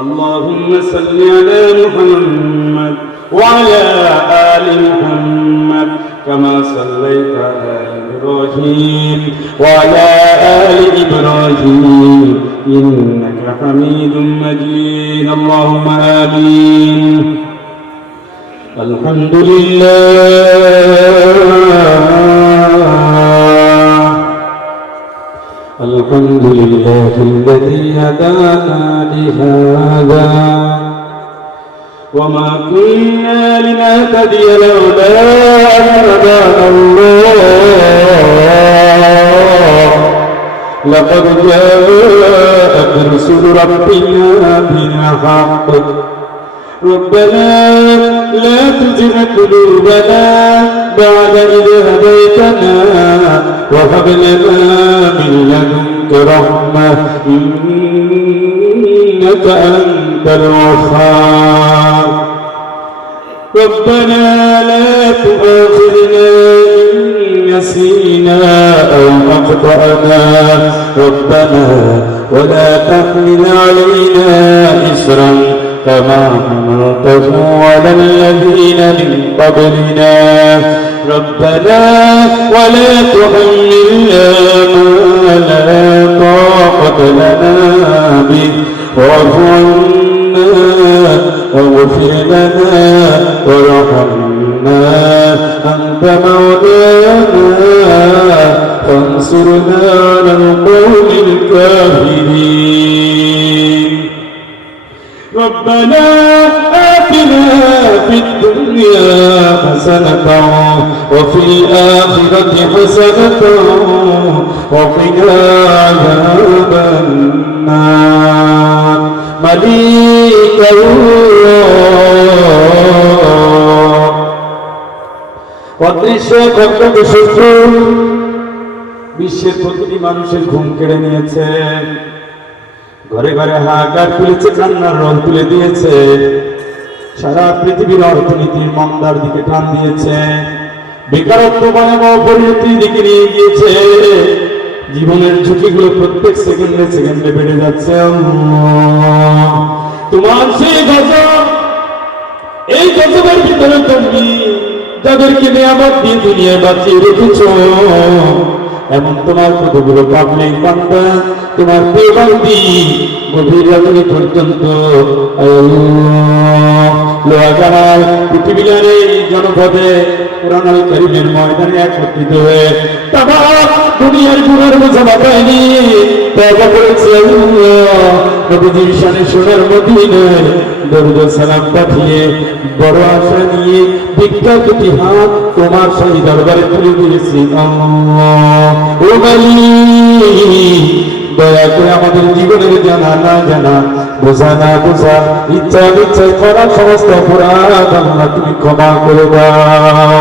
اللهم صل على محمد وعلى آل محمد كما صليت على إبراهيم وعلى آل إبراهيم إنك حميد مجيد اللهم آمين الحمد لله الذي هدانا لهذا وما كنا لنهتدي لولا أن هدانا الله لقد جاءت رسل ربنا بالحق ربنا لا تزغ قلوبنا بعد إذ هديتنا وهب لنا من لدنك رحمة إنك أنت الوهاب ربنا لا تؤاخذنا إن نسينا أو أخطأنا ربنا ولا تحمل علينا إصرا كما حملته على الذين من قبلنا ربنا ولا تحملنا ما لا طاقة لنا به واعف عنا واغفر لنا وارحمنا أنت مولانا فانصرنا على القوم الكافرين ربنا آتنا في الدنيا حسنة وفي الآخرة حسنة وقنا عذاب النار مليك الله অদৃশ্য কর্তব্য শত্রু বিশ্বের প্রতিটি মানুষের ঘুম কেড়ে নিয়েছে, ঘরে ঘরে হাহাকার তুলেছে, কান্নার রং তুলে দিয়েছে, সারা পৃথিবীর অর্থনীতির মন্দার দিকে টান দিয়েছে, বেকারত্ব ভয়াবহ পরিণতির দিকে নিয়ে গিয়েছে, জীবনের ঝুঁকিগুলো প্রত্যেক সেকেন্ডে সেকেন্ডে বেড়ে যাচ্ছে। তোমার সেই গজব, এই গজবের ভিতরে তুমি যাদেরকে নিয়ামত দিয়ে দুনিয়ায় বাঁচিয়ে রেখেছ, এমন তোমার কতগুলো পাবলিক বান্দা, তোমার প্রিয় বান্দি গভীর রাত্রি পর্যন্ত লোহাগাড়ায় পৃথিবীর এই জনপদে কোরআনুল কারীমের ময়দানে একত্রিত হয়ে তামাম দুনিয়ার গুনার বোঝা মাথায় নিয়ে তওবা করেছে। নবীজির শানে সোনার মদিনায় দরুদ ও সালাম পাঠিয়ে বড় আশা নিয়ে ভিক্ষা দুটি হাত তোমার সেই দরবারে তুলে দিয়েছি। ও মালিক, দয়া করে আমাদের জীবনের জানা না জানা, বোঝা না বোঝা, ইচ্ছা ইচ্ছায় করা সমস্ত অপরাধ আল্লাহ তুমি ক্ষমা করে দাও,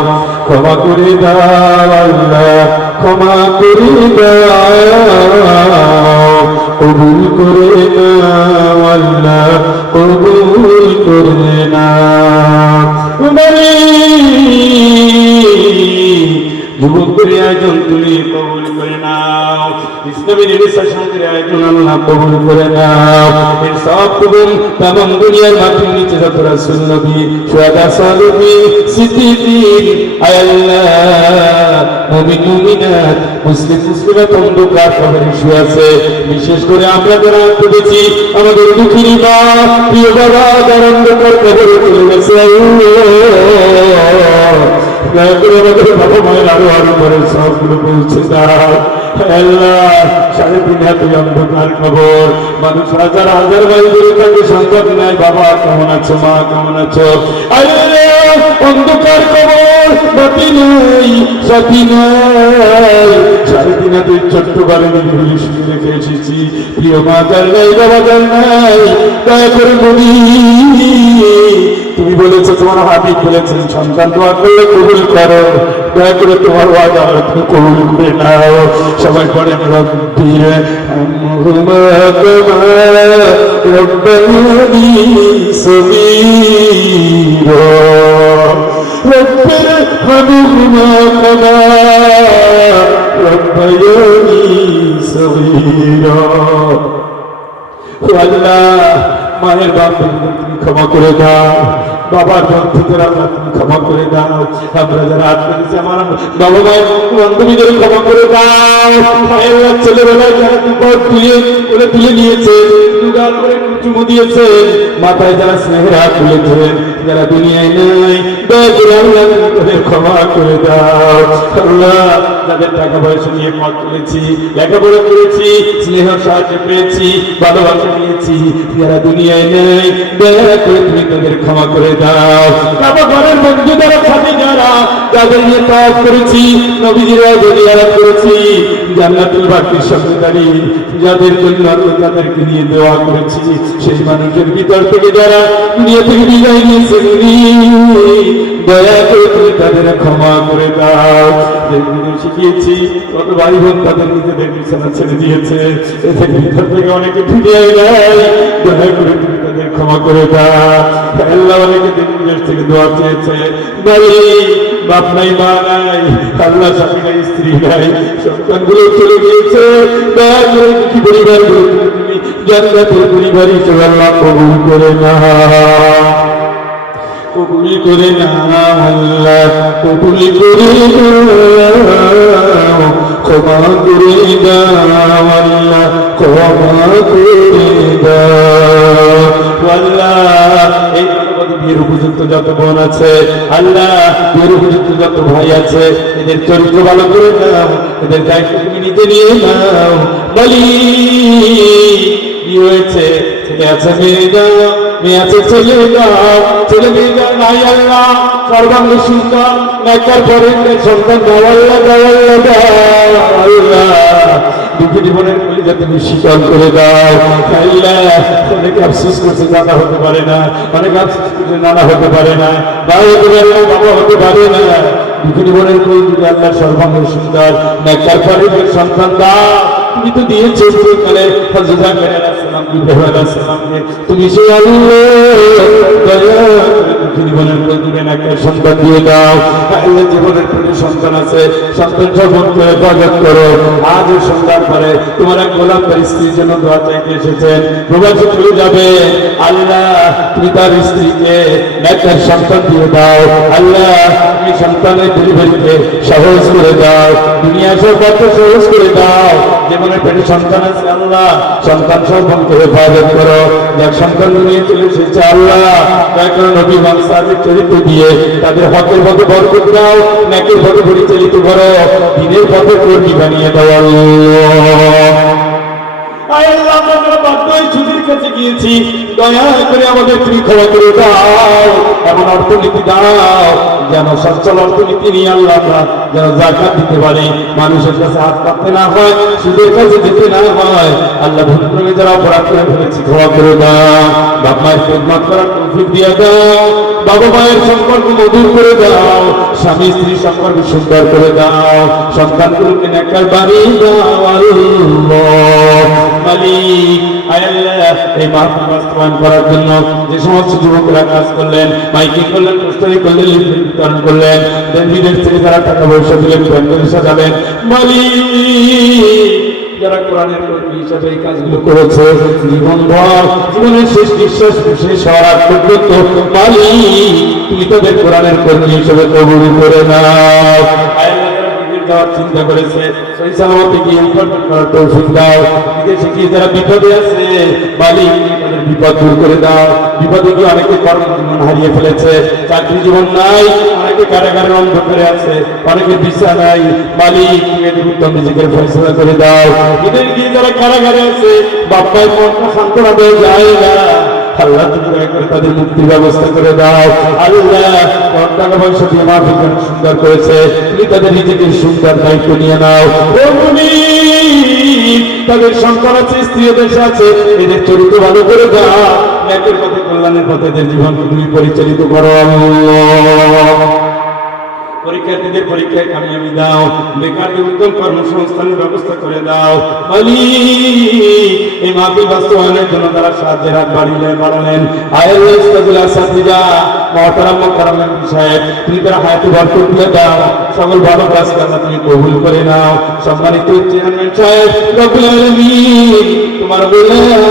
ক্ষমা করে দাও আল্লাহ, ক্ষমা করে দাও, কবুল করে নাও আল্লাহ, কবুল করে নাও। যুবকের আয়োজন তুমি কবুল করে নাও, ইসলামী রিসার্চের আয়োজন আল্লাহ কবুল করে নাও। এর সব কবুল তামাম দুনিয়ার মাটির নিচে যত রাসূল নবী শুহাদা সালিহিন সিদ্দিকীন আয় আল্লাহ মুমিন মুমিনাত মুসলিম মুসলিমাত অন্ধকার কবরে শুয়ে আছে, বিশেষ করে আমরা যারা পেয়েছি আমাদের দুঃখী মা প্রিয় বাবা যারা অন্ধকার কবরে চলে গেছে, দয়া করে আমাদের বাবা মায়ের আরো আরো করে সবগুলো পৌঁছে দাও আল্লাহ। 3.5 হাতে অন্ধকার কবর, মানুষ হাজার হাজার মাইল দূরে থাকে, সন্তান নাই, বাবা কেমন আছো, মা কেমন আছো, অন্ধকার কবর, বাতি নাই, সাথী নাই, 3.5 হাতে ছোট্ট বারে নিয়ে শুনে রেখে এসেছি, প্রিয় মা যার নাই, বাবা যার নাই, দয়া করে বলি তুমি বলেছো, তোমার হাবিব বলেছেন সন্তান দোয়া করলে কবুল করো, দয়া করে তোমার ওয়াদা তুমি কবুল করে নাও। সবাই পড়ে রব্বি রহমহুমা কামা রব্বায়ানি সগীরা, রব্বি রহমহুমা কামা রব্বায়ানি সগীরা। আল্লাহ মায়ের বাপকে তুমি ক্ষমা করে দাও, বাবার বন্ধুদের আল্লাহ তুমি ক্ষমা করে দাও, আমরা যারা আত্মীয় আমার বাবা মায়ের বান্ধবীদের ক্ষমা করে দাও, মায়ের ছেলেবেলায় যারা বিপদ তুলে নিয়েছে, দুগাল করে চুমু দিয়েছে, মাথায় যারা স্নেহের হাত তুলেছেন, যারা দুনিয়ায় নাই, দয়া করে আল্লাহ তুমি ক্ষমা করে দাও। আল্লাহ যাদের টাকা পয়সা নিয়ে পথ তুলেছি, লেখাপড়া করেছি, স্নেহ সাহায্য পেয়েছি, ভালোবাসা নিয়েছি, যারা দুনিয়ায় নেই, দয়া করে তুমি তাদের ক্ষমা করে দাও। বাবা ঘরের বন্ধু যারা সাথে যারা যাদের নিয়ে কাজ করেছি, নবীজিরা যারা করেছি, জান্নাতুল বাকির সামনে দাঁড়িয়ে যাদের জন্য তাদেরকে নিয়ে দোয়া করেছি, সেই মানুষের ভিতর থেকে যারা দুনিয়া থেকে বিদায় নিয়েছে, দয়া করে তুমি তাদের ক্ষমা করে দাও। যেগুলো শিখিয়েছি কত ভাই বোন তাদের নিজেদের বিছানা ছেড়ে দিয়েছে, এদের ভিতর থেকে অনেকে ফিরে নাই, দয়া করে তুমি তাদের ক্ষমা করে দাও। আল্লাহ অনেকে দেশ থেকে দোয়া চেয়েছে, বাপ নাই, মা নাই, আল্লাহ স্বামী নাই, স্ত্রী নাই, সন্তানগুলো চলে গিয়েছে, দয়া করে দুঃখী পরিবারগুলো তুমি জান্নাতের পরিবার হিসেবে আল্লাহ কবুল করে নাও, কবুল করে নাও আল্লাহ, কবুল করে নাও, ক্ষমা করে দাও আল্লাহ, ক্ষমা করে দাও আল্লাহ। এই বিয়ের উপযুক্ত যত বোন আছে আল্লাহ, বিয়ের উপযুক্ত যত ভাই আছে, এদের চরিত্র ভালো করে দাও, এদের দায়িত্ব তুমি নিজে নিয়ে নাও। বলি কি হয়েছে, ছেলে আছে মেয়ে দাও, মেয়ে আছে ছেলে দাও, ছেলে মেয়ে দাও নাই আল্লাহ, সর্বাঙ্গ সুন্দর নেকার পরে সন্তান দাও আল্লাহ, দাও আল্লাহ, দাও আল্লাহ। দুঃখী জীবনের কলিজা তুমি শীতল করে দাও আল্লাহ। অনেকে আফসোস করছে দাদা হতে পারে না, অনেক আফসোস করছে নানা হতে পারে না, ভাই হতে পারে না, বাবা হতে পারে না। দুঃখী জীবনের কলিজা আল্লাহ সর্বাঙ্গ সুন্দর নেকার পরে সন্তান দাও। তুমি তো দিয়েছো কালে হযরত আলাইহিস সালাম, ইব্রাহিম আলাইহিস সালামকে, তুমি সেই আল্লাহ দয়া করে জীবনের প্রতিদিন একটা সন্তান দিয়ে দাও আল্লাহ। জীবনের প্রতি সন্তান আছে, সন্তান সফল করে বরকত করো। আজ সন্তান পরে তোমার এক গোলাম তার স্ত্রীর জন্য দোয়া চাইতে এসেছেন, প্রবাসে চলে যাবে আল্লাহ, তুমি তার স্ত্রীকে একটা সন্তান দিয়ে দাও আল্লাহ। তুমি সন্তানের ডেলিভারিকে সহজ করে দাও, দুনিয়া সব পথ সহজ করে দাও। জীবনের পেটে সন্তান আছে আল্লাহ, সন্তান সন্তানকে হেফাজত করো। যার সন্তান দুনিয়া চলে এসেছে আল্লাহ, দয়া করে নবী মানসারের চরিত্র দিয়ে তাদের হকের পথে বরকত দাও, নেকের পথে পরিচালিত করো, দিনের পথে কর্মী বানিয়ে দাও আল্লাহ। আল্লাহ আমরা বাধ্য হয়ে ছুটির কাছে গিয়েছি, দয়া করে আমাদের তুমি ক্ষমা করে দাও। এমন অর্থনীতি দাও যেন সচ্ছল অর্থনীতি নিয়ে আল্লাহ আমরা যেন যাকাত দিতে পারি, মানুষের কাছে হাত পাততে না হয়, সুদের কাছে যেতে না হয়। আল্লাহ ভুল করে যারা অপরাধ করে ফেলেছি ক্ষমা করে দাও, বাপ মায়ের খেদমত করার তৌফিক দিয়ে দাও, বাবা মায়ের সম্পর্ক মধুর করে দাও, স্বামী স্ত্রীর সম্পর্ক সুন্দর করে দাও, সন্তানগুলোকে নেককার বানিয়ে দাও আল্লাহ। মালিক আল্লাহ, এই মাহফিল বাস্তবায়ন করার জন্য যে সমস্ত যুবকরা কাজ করলেন, মাইকিং করলেন, পোস্টারিং করলেন, লিফলেট বিতরণ করলেন, বিদেশ থেকে যারা টাকা পয়সা দিলেন, প্যান্ডেল সাজালেন, মালিক যারা কোরআনের কর্মী হিসাবে এই কাজগুলো করেছে, জীবনভর জীবনের শেষ নিঃশ্বাস শেষ হওয়ার আগ পর্যন্ত মালিক তুমি তাদের কোরআনের কর্মী হিসাবে কবুল করে নাও। চিন্তা করেছে সেই সালামতে গিয়ে উপার্জন করার তৌফিক দাও। বিদেশে গিয়ে যারা বিপদে আছে মালিক তাদের বিপদ দূর করে দাও। বিপদে গিয়ে অনেকে কর্মজীবন হারিয়ে ফেলেছে, চাকরি জীবন নাই, অনেকে কারাগারের অন্ধকারে আছে, অনেকে ভিসা নাই, মালিক তুমি এদের উত্তম রিজিকের ফয়সালা করে দাও। বিদেশে গিয়ে যারা কারাগারে আছে বাপ মায়ের মনটা সান্ত্বনা দেয় যায় না, আল্লাহ তুমি দয়া করে তাদের মুক্তির ব্যবস্থা করে দাও আল্লাহ। টাকা পয়সা দিয়ে মাহফিল সুন্দর করেছে, তুমি তাদের নিজেদের সুন্দর দায়িত্ব নিয়ে নাও। তাদের সন্তান আছে, স্ত্রী দেশে আছে, এদের চরিত্র ভালো করে দাও, ন্যায়ের পথে কল্যাণের পথে এদের জীবনকে তুমি পরিচালিত করো আল্লাহ। পরীক্ষার্থীদের পরীক্ষায় কামিয়াবি দাও, বেকারদের উত্তম কর্মসংস্থানের ব্যবস্থা করে দাও মালিক। এই মাহফিল বাস্তবায়নের জন্য তারা সাহায্যের হাত বাড়ালেন আয়াল্লাহ ইস্তাজুল আসাদিজা মুহতারাম মুকাররম সাহেব, তুমি তার হায়াতে বরকত দিয়ে দাও, সকল ভালো কাজ তুমি কবুল করে নাও। সম্মানিত চেয়ারম্যান সাহেব রব্বুল আলামিন, তোমার বলেন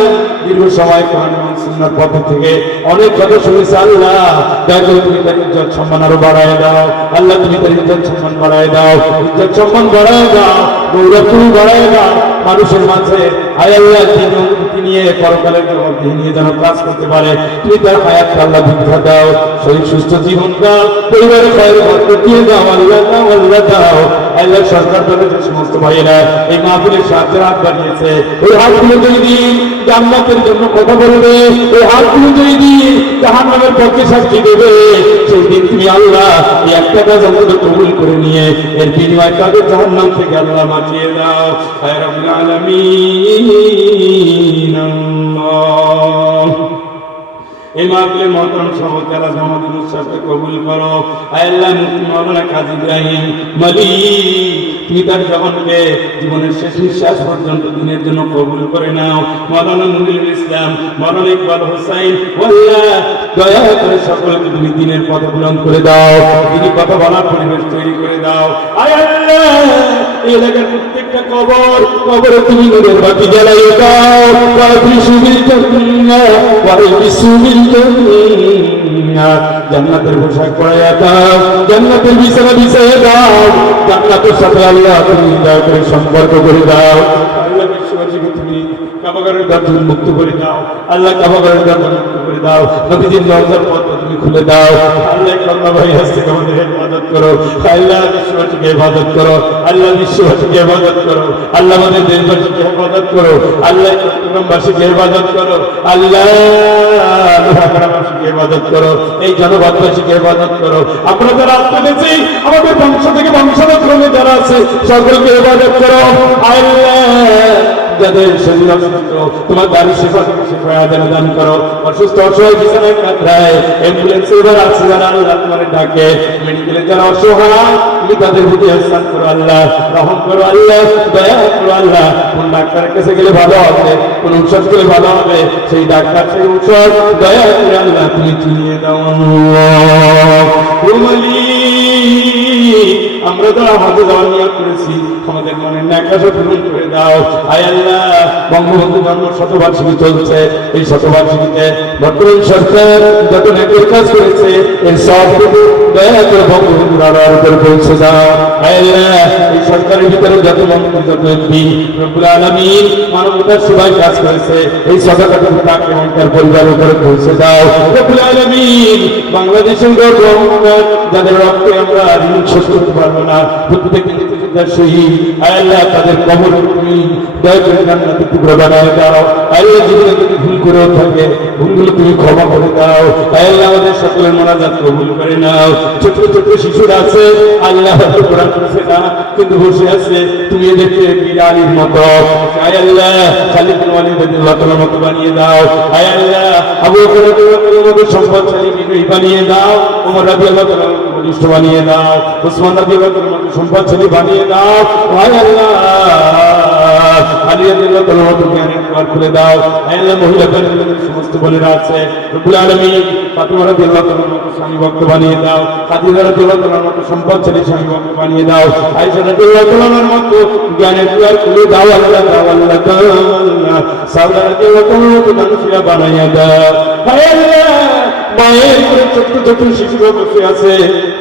দীর্ঘ সময় কোরআন এবং সুন্নাহর পথ থেকে অনেক কথা শুনেছে আল্লাহ, দয়া করে তুমি তার ইজ্জত সম্মান আরো বাড়ায় দাও আল্লাহ। তুমি তার ইজ্জত সম্মান বাড়ায় দাও, ইজ্জত সম্মান বাড়ায় দাও, গৌরব তুমি বাড়ায় দাও মানুষের মাঝে। আয় আল্লাহ দিন নিয়ে পরকালের জগৎ নিয়ে যেন কাজ করতে পারে, তুমি তার হায়াত আল্লাহ দীর্ঘ দাও, শরীর সুস্থ জীবন দাও, পরিবারের বাইরে বরকত দিয়ে দাও আল্লাহ, দাও আল্লাহ দাও আল্লাহ। সরকার দলের যে সমস্ত ভাইয়েরা এই মাহফিলের সাহায্যের হাত বাড়িয়েছে, ওই হাতগুলো যদি দিন জান্নাতের জন্য কথা বলবে, ওই হাতগুলো যদি দিন জাহান্নামের পক্ষে সাক্ষী দেবে, সেই দিন তুমি আল্লাহ এই একটা কাজ আমাদের কবুল করে নিয়ে এর বিনিময়ে তাদের জাহান্নাম থেকে আল্লাহ বাঁচিয়ে দাও। হে রব্বুল আলামিন আল্লাহ। এই মাহফিলের মহতরম সভাপতি আল্লাহ মোহাম্মদ ইউনূস সাহেবকে কবুল করো আল্লাহ। মুফতি মাওলানা কাজী ইব্রাহিম মালিক, তুমি তার জীবনকে জীবনের শেষ নিঃশ্বাস পর্যন্ত দিনের জন্য কবুল করে নাও। মাওলানা মুনিরুল ইসলাম, মাওলানা ইকবাল হোসেন, আল্লাহ দয়া করে সকলকে তুমি দিনের পথ অবলম্বন করে দাও, তিনি কথা বলার পরিবেশ তৈরি করে দাও। আয় আল্লাহ, এই এলাকার প্রত্যেকটা কবরে তুমি নূরের বাতি জ্বালিয়ে দাও। জান্নাতের পোশাক পরাইয়া দাও, জান্নাতের বিছানা বিছাইয়া দাও, জান্নাতের সাথে আল্লাহ তুমি দয়া করে সম্পর্ক করে দাও আল্লাহ। বিশ্ববাসীকে তুমি কাবাগারের দ্বার মুক্ত করে দাও আল্লাহ, কাবাগারের দ্বার মুক্ত করে দাও, নবীজির রওজার পথ তুমি খুলে দাও। আল্লাহ কল্লা ভাই আজকে আমাদের হেফাজত করো, আল্লাহ বিশ্ববাসীকে হেফাজত করো, আল্লাহ বিশ্ববাসীকে হেফাজত করো, আল্লাহ আমাদের দেশবাসীকে হেফাজত করো, আল্লাহ চট্টগ্রামবাসীকে হেফাজত করো, আল্লাহ লোহাগড়াবাসীকে হেফাজত করো, এই জনপদবাসীকে হেফাজত করো। আমরা যারা আসতেছি আমাদের বংশ থেকে বংশানুক্রমে যারা আছে সকলকে হেফাজত করো। আল্লাহ যাদের শরীর অসুস্থ তোমার দারুণ সেবা থেকে সেবা দান করো, অসুস্থ অসহায় বিছানায় কাতরায় অ্যাম্বুলেন্সে যারা আছে যারা আল্লাহ তোমার ডাকে, মেডিকেলে যারা অসহায় তুমি তাদের প্রতি ihsan করো আল্লাহ, রহম করো আল্লাহ, দয়া করো আল্লাহ। কোন ডাক্তারের কাছে গেলে ভালো হবে, কোন ঔষধ খেলে ভালো হবে, সেই ডাক্তার সেই ঔষধ দয়া করে আল্লাহ তুমি চিনিয়ে দাও। আমরা তো আমাদের যাওয়ার নিয়ত করেছি, আমাদের মনের ন্যাকাশা পূরণ করে দাও। আয় আল্লাহ, বঙ্গবন্ধু জন্ম শতবার্ষিকী চলছে, এই শতবার্ষিকীতে বর্তমান সরকার যত ন্যাকের কাজ করেছে এর সব দয়া করে বঙ্গবন্ধুর আড়ার উপরে পৌঁছে যাও। আয় আল্লাহ, এই সরকারের ভিতরে যত মন্ত্রী যত এমপি রব্বুল আলামিন মানবতার সেবায় কাজ করেছে, এই সদাকাটুকু তাকে এবং তার পরিবারের উপরে পৌঁছে দাও রব্বুল আলামিন। বাংলাদেশের যাদের রক্তে আমরা ঋণ শোধ করতে পারবো না, প্রত্যেককে শহীদ আয় আল্লাহ তাদের কবর তুমি দয়া করে জান্নাতের টুকরো বানায় দাও। আল্লাহ জীবনে যদি ভুল করেও থাকে ভুলগুলো তুমি ক্ষমা করে দাও। আয় আল্লাহ আমাদের সকলের মোনাজাত কবুল করে নাও। ছোট ছোট শিশুরা আছে আল্লাহ হয়তো কোরআন পড়ছে না কিন্তু বসে আছে, তুমি এদেরকে বিড়ালির মতো আয় আল্লাহ খালিদ বিন ওয়ালিদ রাদিয়াল্লাহু তাআলার মতো বানিয়ে দাও। আয় আল্লাহ আবু বকর রাদিয়াল্লাহু মতো সম্পদশালী বিনয়ী বানিয়ে দাও, ওমর রাদিয়াল্লাহু তাআলার মতো বলিষ্ঠ বানিয়ে দাও, ওসমান রাদিয়াল্লাহু তাআলার মতো সম্পদশালী বানিয়ে দাও। আয় আল্লাহ আলী রাদিয়াল্লাহু তাআলার মতো জ্ঞানের দ্বার খুলে দাও। আয় আল্লাহ মহিলা প্যানেলের সমস্ত বোনেরা আছে রব্বুল আলামিন ফাতিমা রাদিয়াল্লাহু তাআলার মতো স্বামী ভক্ত বানিয়ে দাও, খাদিজা রাদিয়াল্লাহু তাআলার মতো সম্পদশালী স্বামী ভক্ত বানিয়ে দাও, আয়েশা রাদিয়াল্লাহু তাআলার মতো জ্ঞানের দ্বার খুলে দাও আল্লাহ তাআলা তাআলা সাউদা রাদিয়াল্লাহু তাআলার মতো মানুষরা বানাইয়া দাও। আয় আল্লাহ মায়ের করে ছোট্ট ছোট্ট শিশুরা বসে আছে,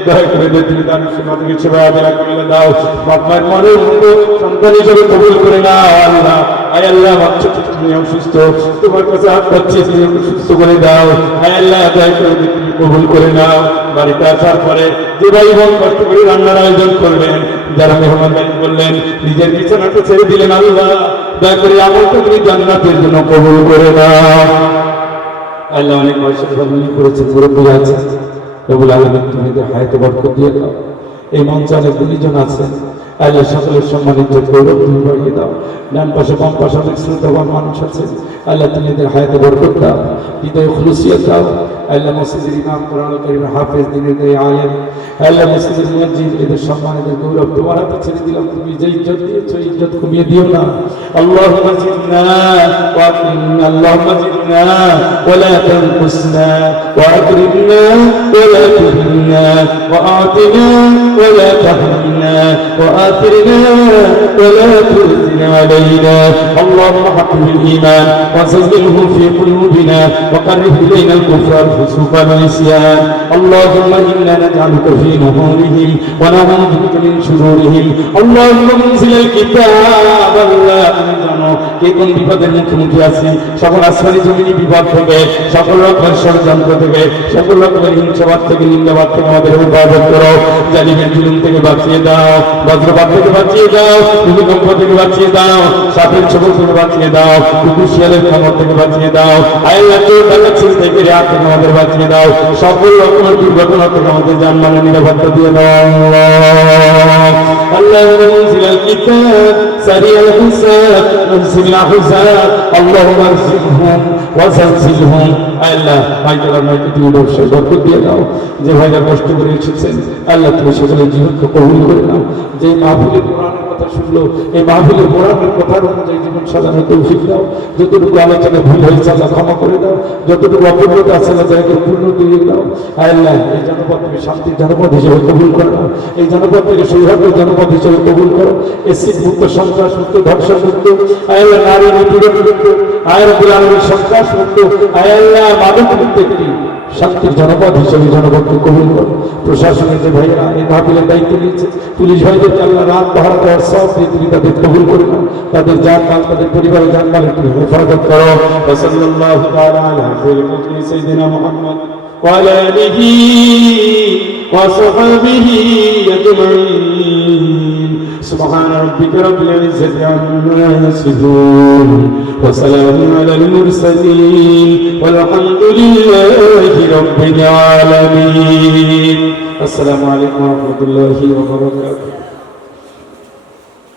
দয়া করে তুমি তার সেবা থেকে সেবা আদায় করে দাও। বাপ মায়ের মনের মতো সন্তান হিসেবে কবুল করে নাও আল্লাহ। আয় আল্লাহ বাচ্চা তুমি অসুস্থ, তোমার কাছে হাত পাচ্ছি তুমি সুস্থ করে দাও। আয় আল্লাহ দয়া করে তুমি কবুল করে নাও। বাড়িতে আসার পরে যে ভাই বোন কষ্ট করে রান্নার আয়োজন করবেন, যারা মেহমানদারি করলেন, নিজের বিছানাটা ছেড়ে দিলেন আল্লাহ, দয়া করে আমলটা তুমি জান্নাতের জন্য কবুল করে নাও। আল্লাহ অনেক বয়সের ফ্যামিলি করেছে, মুরব্বী আছে, রব্বুল আলামিন তুমি এদের হায়াতে বরকত দিয়ে দাও। এই মঞ্চে অনেক গুণীজন আছে, আল্লাহ সকলের সম্মানিত গৌরব তুমি বাড়িয়ে দাও। ডান পাশে বাম পাশে অনেক শ্রোতাবান মানুষ আছে, আল্লাহ তুমি এদের হায়াতে বরকত দাও, হৃদয়ে খুলুসিয়ত দাও। আল্লাহ মসজিদের ইমাম, কোরআন কারীমের হাফেজ, দ্বীনের দায়ী আলেম, আল্লাহ মসজিদের মুয়াজ্জিন, এদের সম্মান এদের গৌরব তোমার হাতে ছেড়ে দিলাম। তুমি যে ইজ্জত দিয়েছো ইজ্জত কমিয়ে দিও না। আল্লাহুম্মা জিদনা ওয়া আকরিমনা, আল্লাহুম্মা জিদনা ওয়া লা তানকুসনা, ওয়া আকরিমনা ওয়া লা তুহিনা, ওয়া আতিনা ওয়া লা তাহরিমনা, ওয়া আতিরনা ওয়া লা তুযিনা আলাইনা। আল্লাহুম্মা হাব্বিবিল ঈমান ওয়া যায়্যিনহু ফি কুলুবিনা ওয়া কাররিহ ইলাইনা الكفر والفسوق والعصيان. اللهم إنا نجعلك في نحورهم ونعوذ بك من شرورهم. اللهم منزل الكتاب الله জানো কে কোন বিপদের মুখোমুখি আছে, সকল আসমানি জমিনি বিপদ থেকে, সকল রকমের ষড়যন্ত্র থেকে, সকল রকমের হিংসাবাদ থেকে, নিন্দাবাদ থেকে আমাদের হেফাজত করো। জালিমের জুলুম থেকে বাঁচিয়ে দাও, বজ্রপাত থেকে বাঁচিয়ে দাও, ভূমিকম্প থেকে বাঁচিয়ে দাও, সাপের ছোবল থেকে বাঁচিয়ে দাও, কুকুর শিয়ালের কামড় থেকে বাঁচিয়ে দাও। আল্লাহ চোর ডাকাত থেকে হাত থেকে আমাদের বাঁচিয়ে দাও, সকল রকমের দুর্ঘটনা থেকে আমাদের জানমালের নিরাপত্তা দিয়ে দাও। اللهم انزل الكتاب سريع الحساب انزل الحساب اللهم ارزقهم وزلزلهم. আল্লাহ ভাইদের মাইকে তুমি ব্যবসায় বরকত দিয়ে দাও। যে ভাইরা কষ্ট করে এসেছেন আল্লাহ তুমি সকলের জীবনকে কবুল করে নাও। যে মাহফিলে কোরআনের কথা শুনলো এই মাহফিলে কোরআনের কথার অনুযায়ী জীবন সাজানোর তৌফিক দাও। যতটুকু আলোচনা ভুল হয়েছে আল্লাহ ক্ষমা করে দাও, যতটুকু অপূর্ণতা আছে আল্লাহ জায়গায় পূর্ণ দিয়ে দাও। আল্লাহ এই জনপদ তুমি শান্তির জনপদ হিসেবে কবুল করে নাও, এই জনপদ থেকে সৌভাগ্যের জনপদ হিসেবে কবুল করো। এসিড মুক্ত, সন্ত্রাস মুক্ত, ধর্ষণ মুক্ত, আল্লাহ নারী নিপীড়ন মুক্ত, আল্লাহ সন্ত্রাস মুক্ত, আল্লাহ মাদক মুক্ত একটি শান্তির জনপদ হিসেবে জনগণকে কবুল করো। প্রশাসনের যে ভাইয়েরা এই মাহফিলের দায়িত্ব নিয়েছে, পুলিশ ভাইদেরকে আল্লাহ রাত পাহারা দেওয়ার সব দিয়ে তুমি তাদের কবুল করে নাও। তাদের জানমাল, তাদের পরিবারের জানমালের তুমি হেফাজত করো। সাল্লাল্লাহু তাআলা আলা খায়রিল মুরসালিন সাইয়্যিদিনা মুহাম্মদ ওয়া আলা আলিহি ওয়া সাহবিহি আজমাইন। সুবহান রাব্বিকা রাব্বিল ইজ্জাতি আম্মা ইয়াসিফুন ওয়া সালামুন আলাল মুরসালিন ওয়ালহামদুলিল্লাহি রাব্বিল আলামিন। আসসালামু আলাইকুম ওয়া রাহমাতুল্লাহি ওয়া বারাকাতুহু।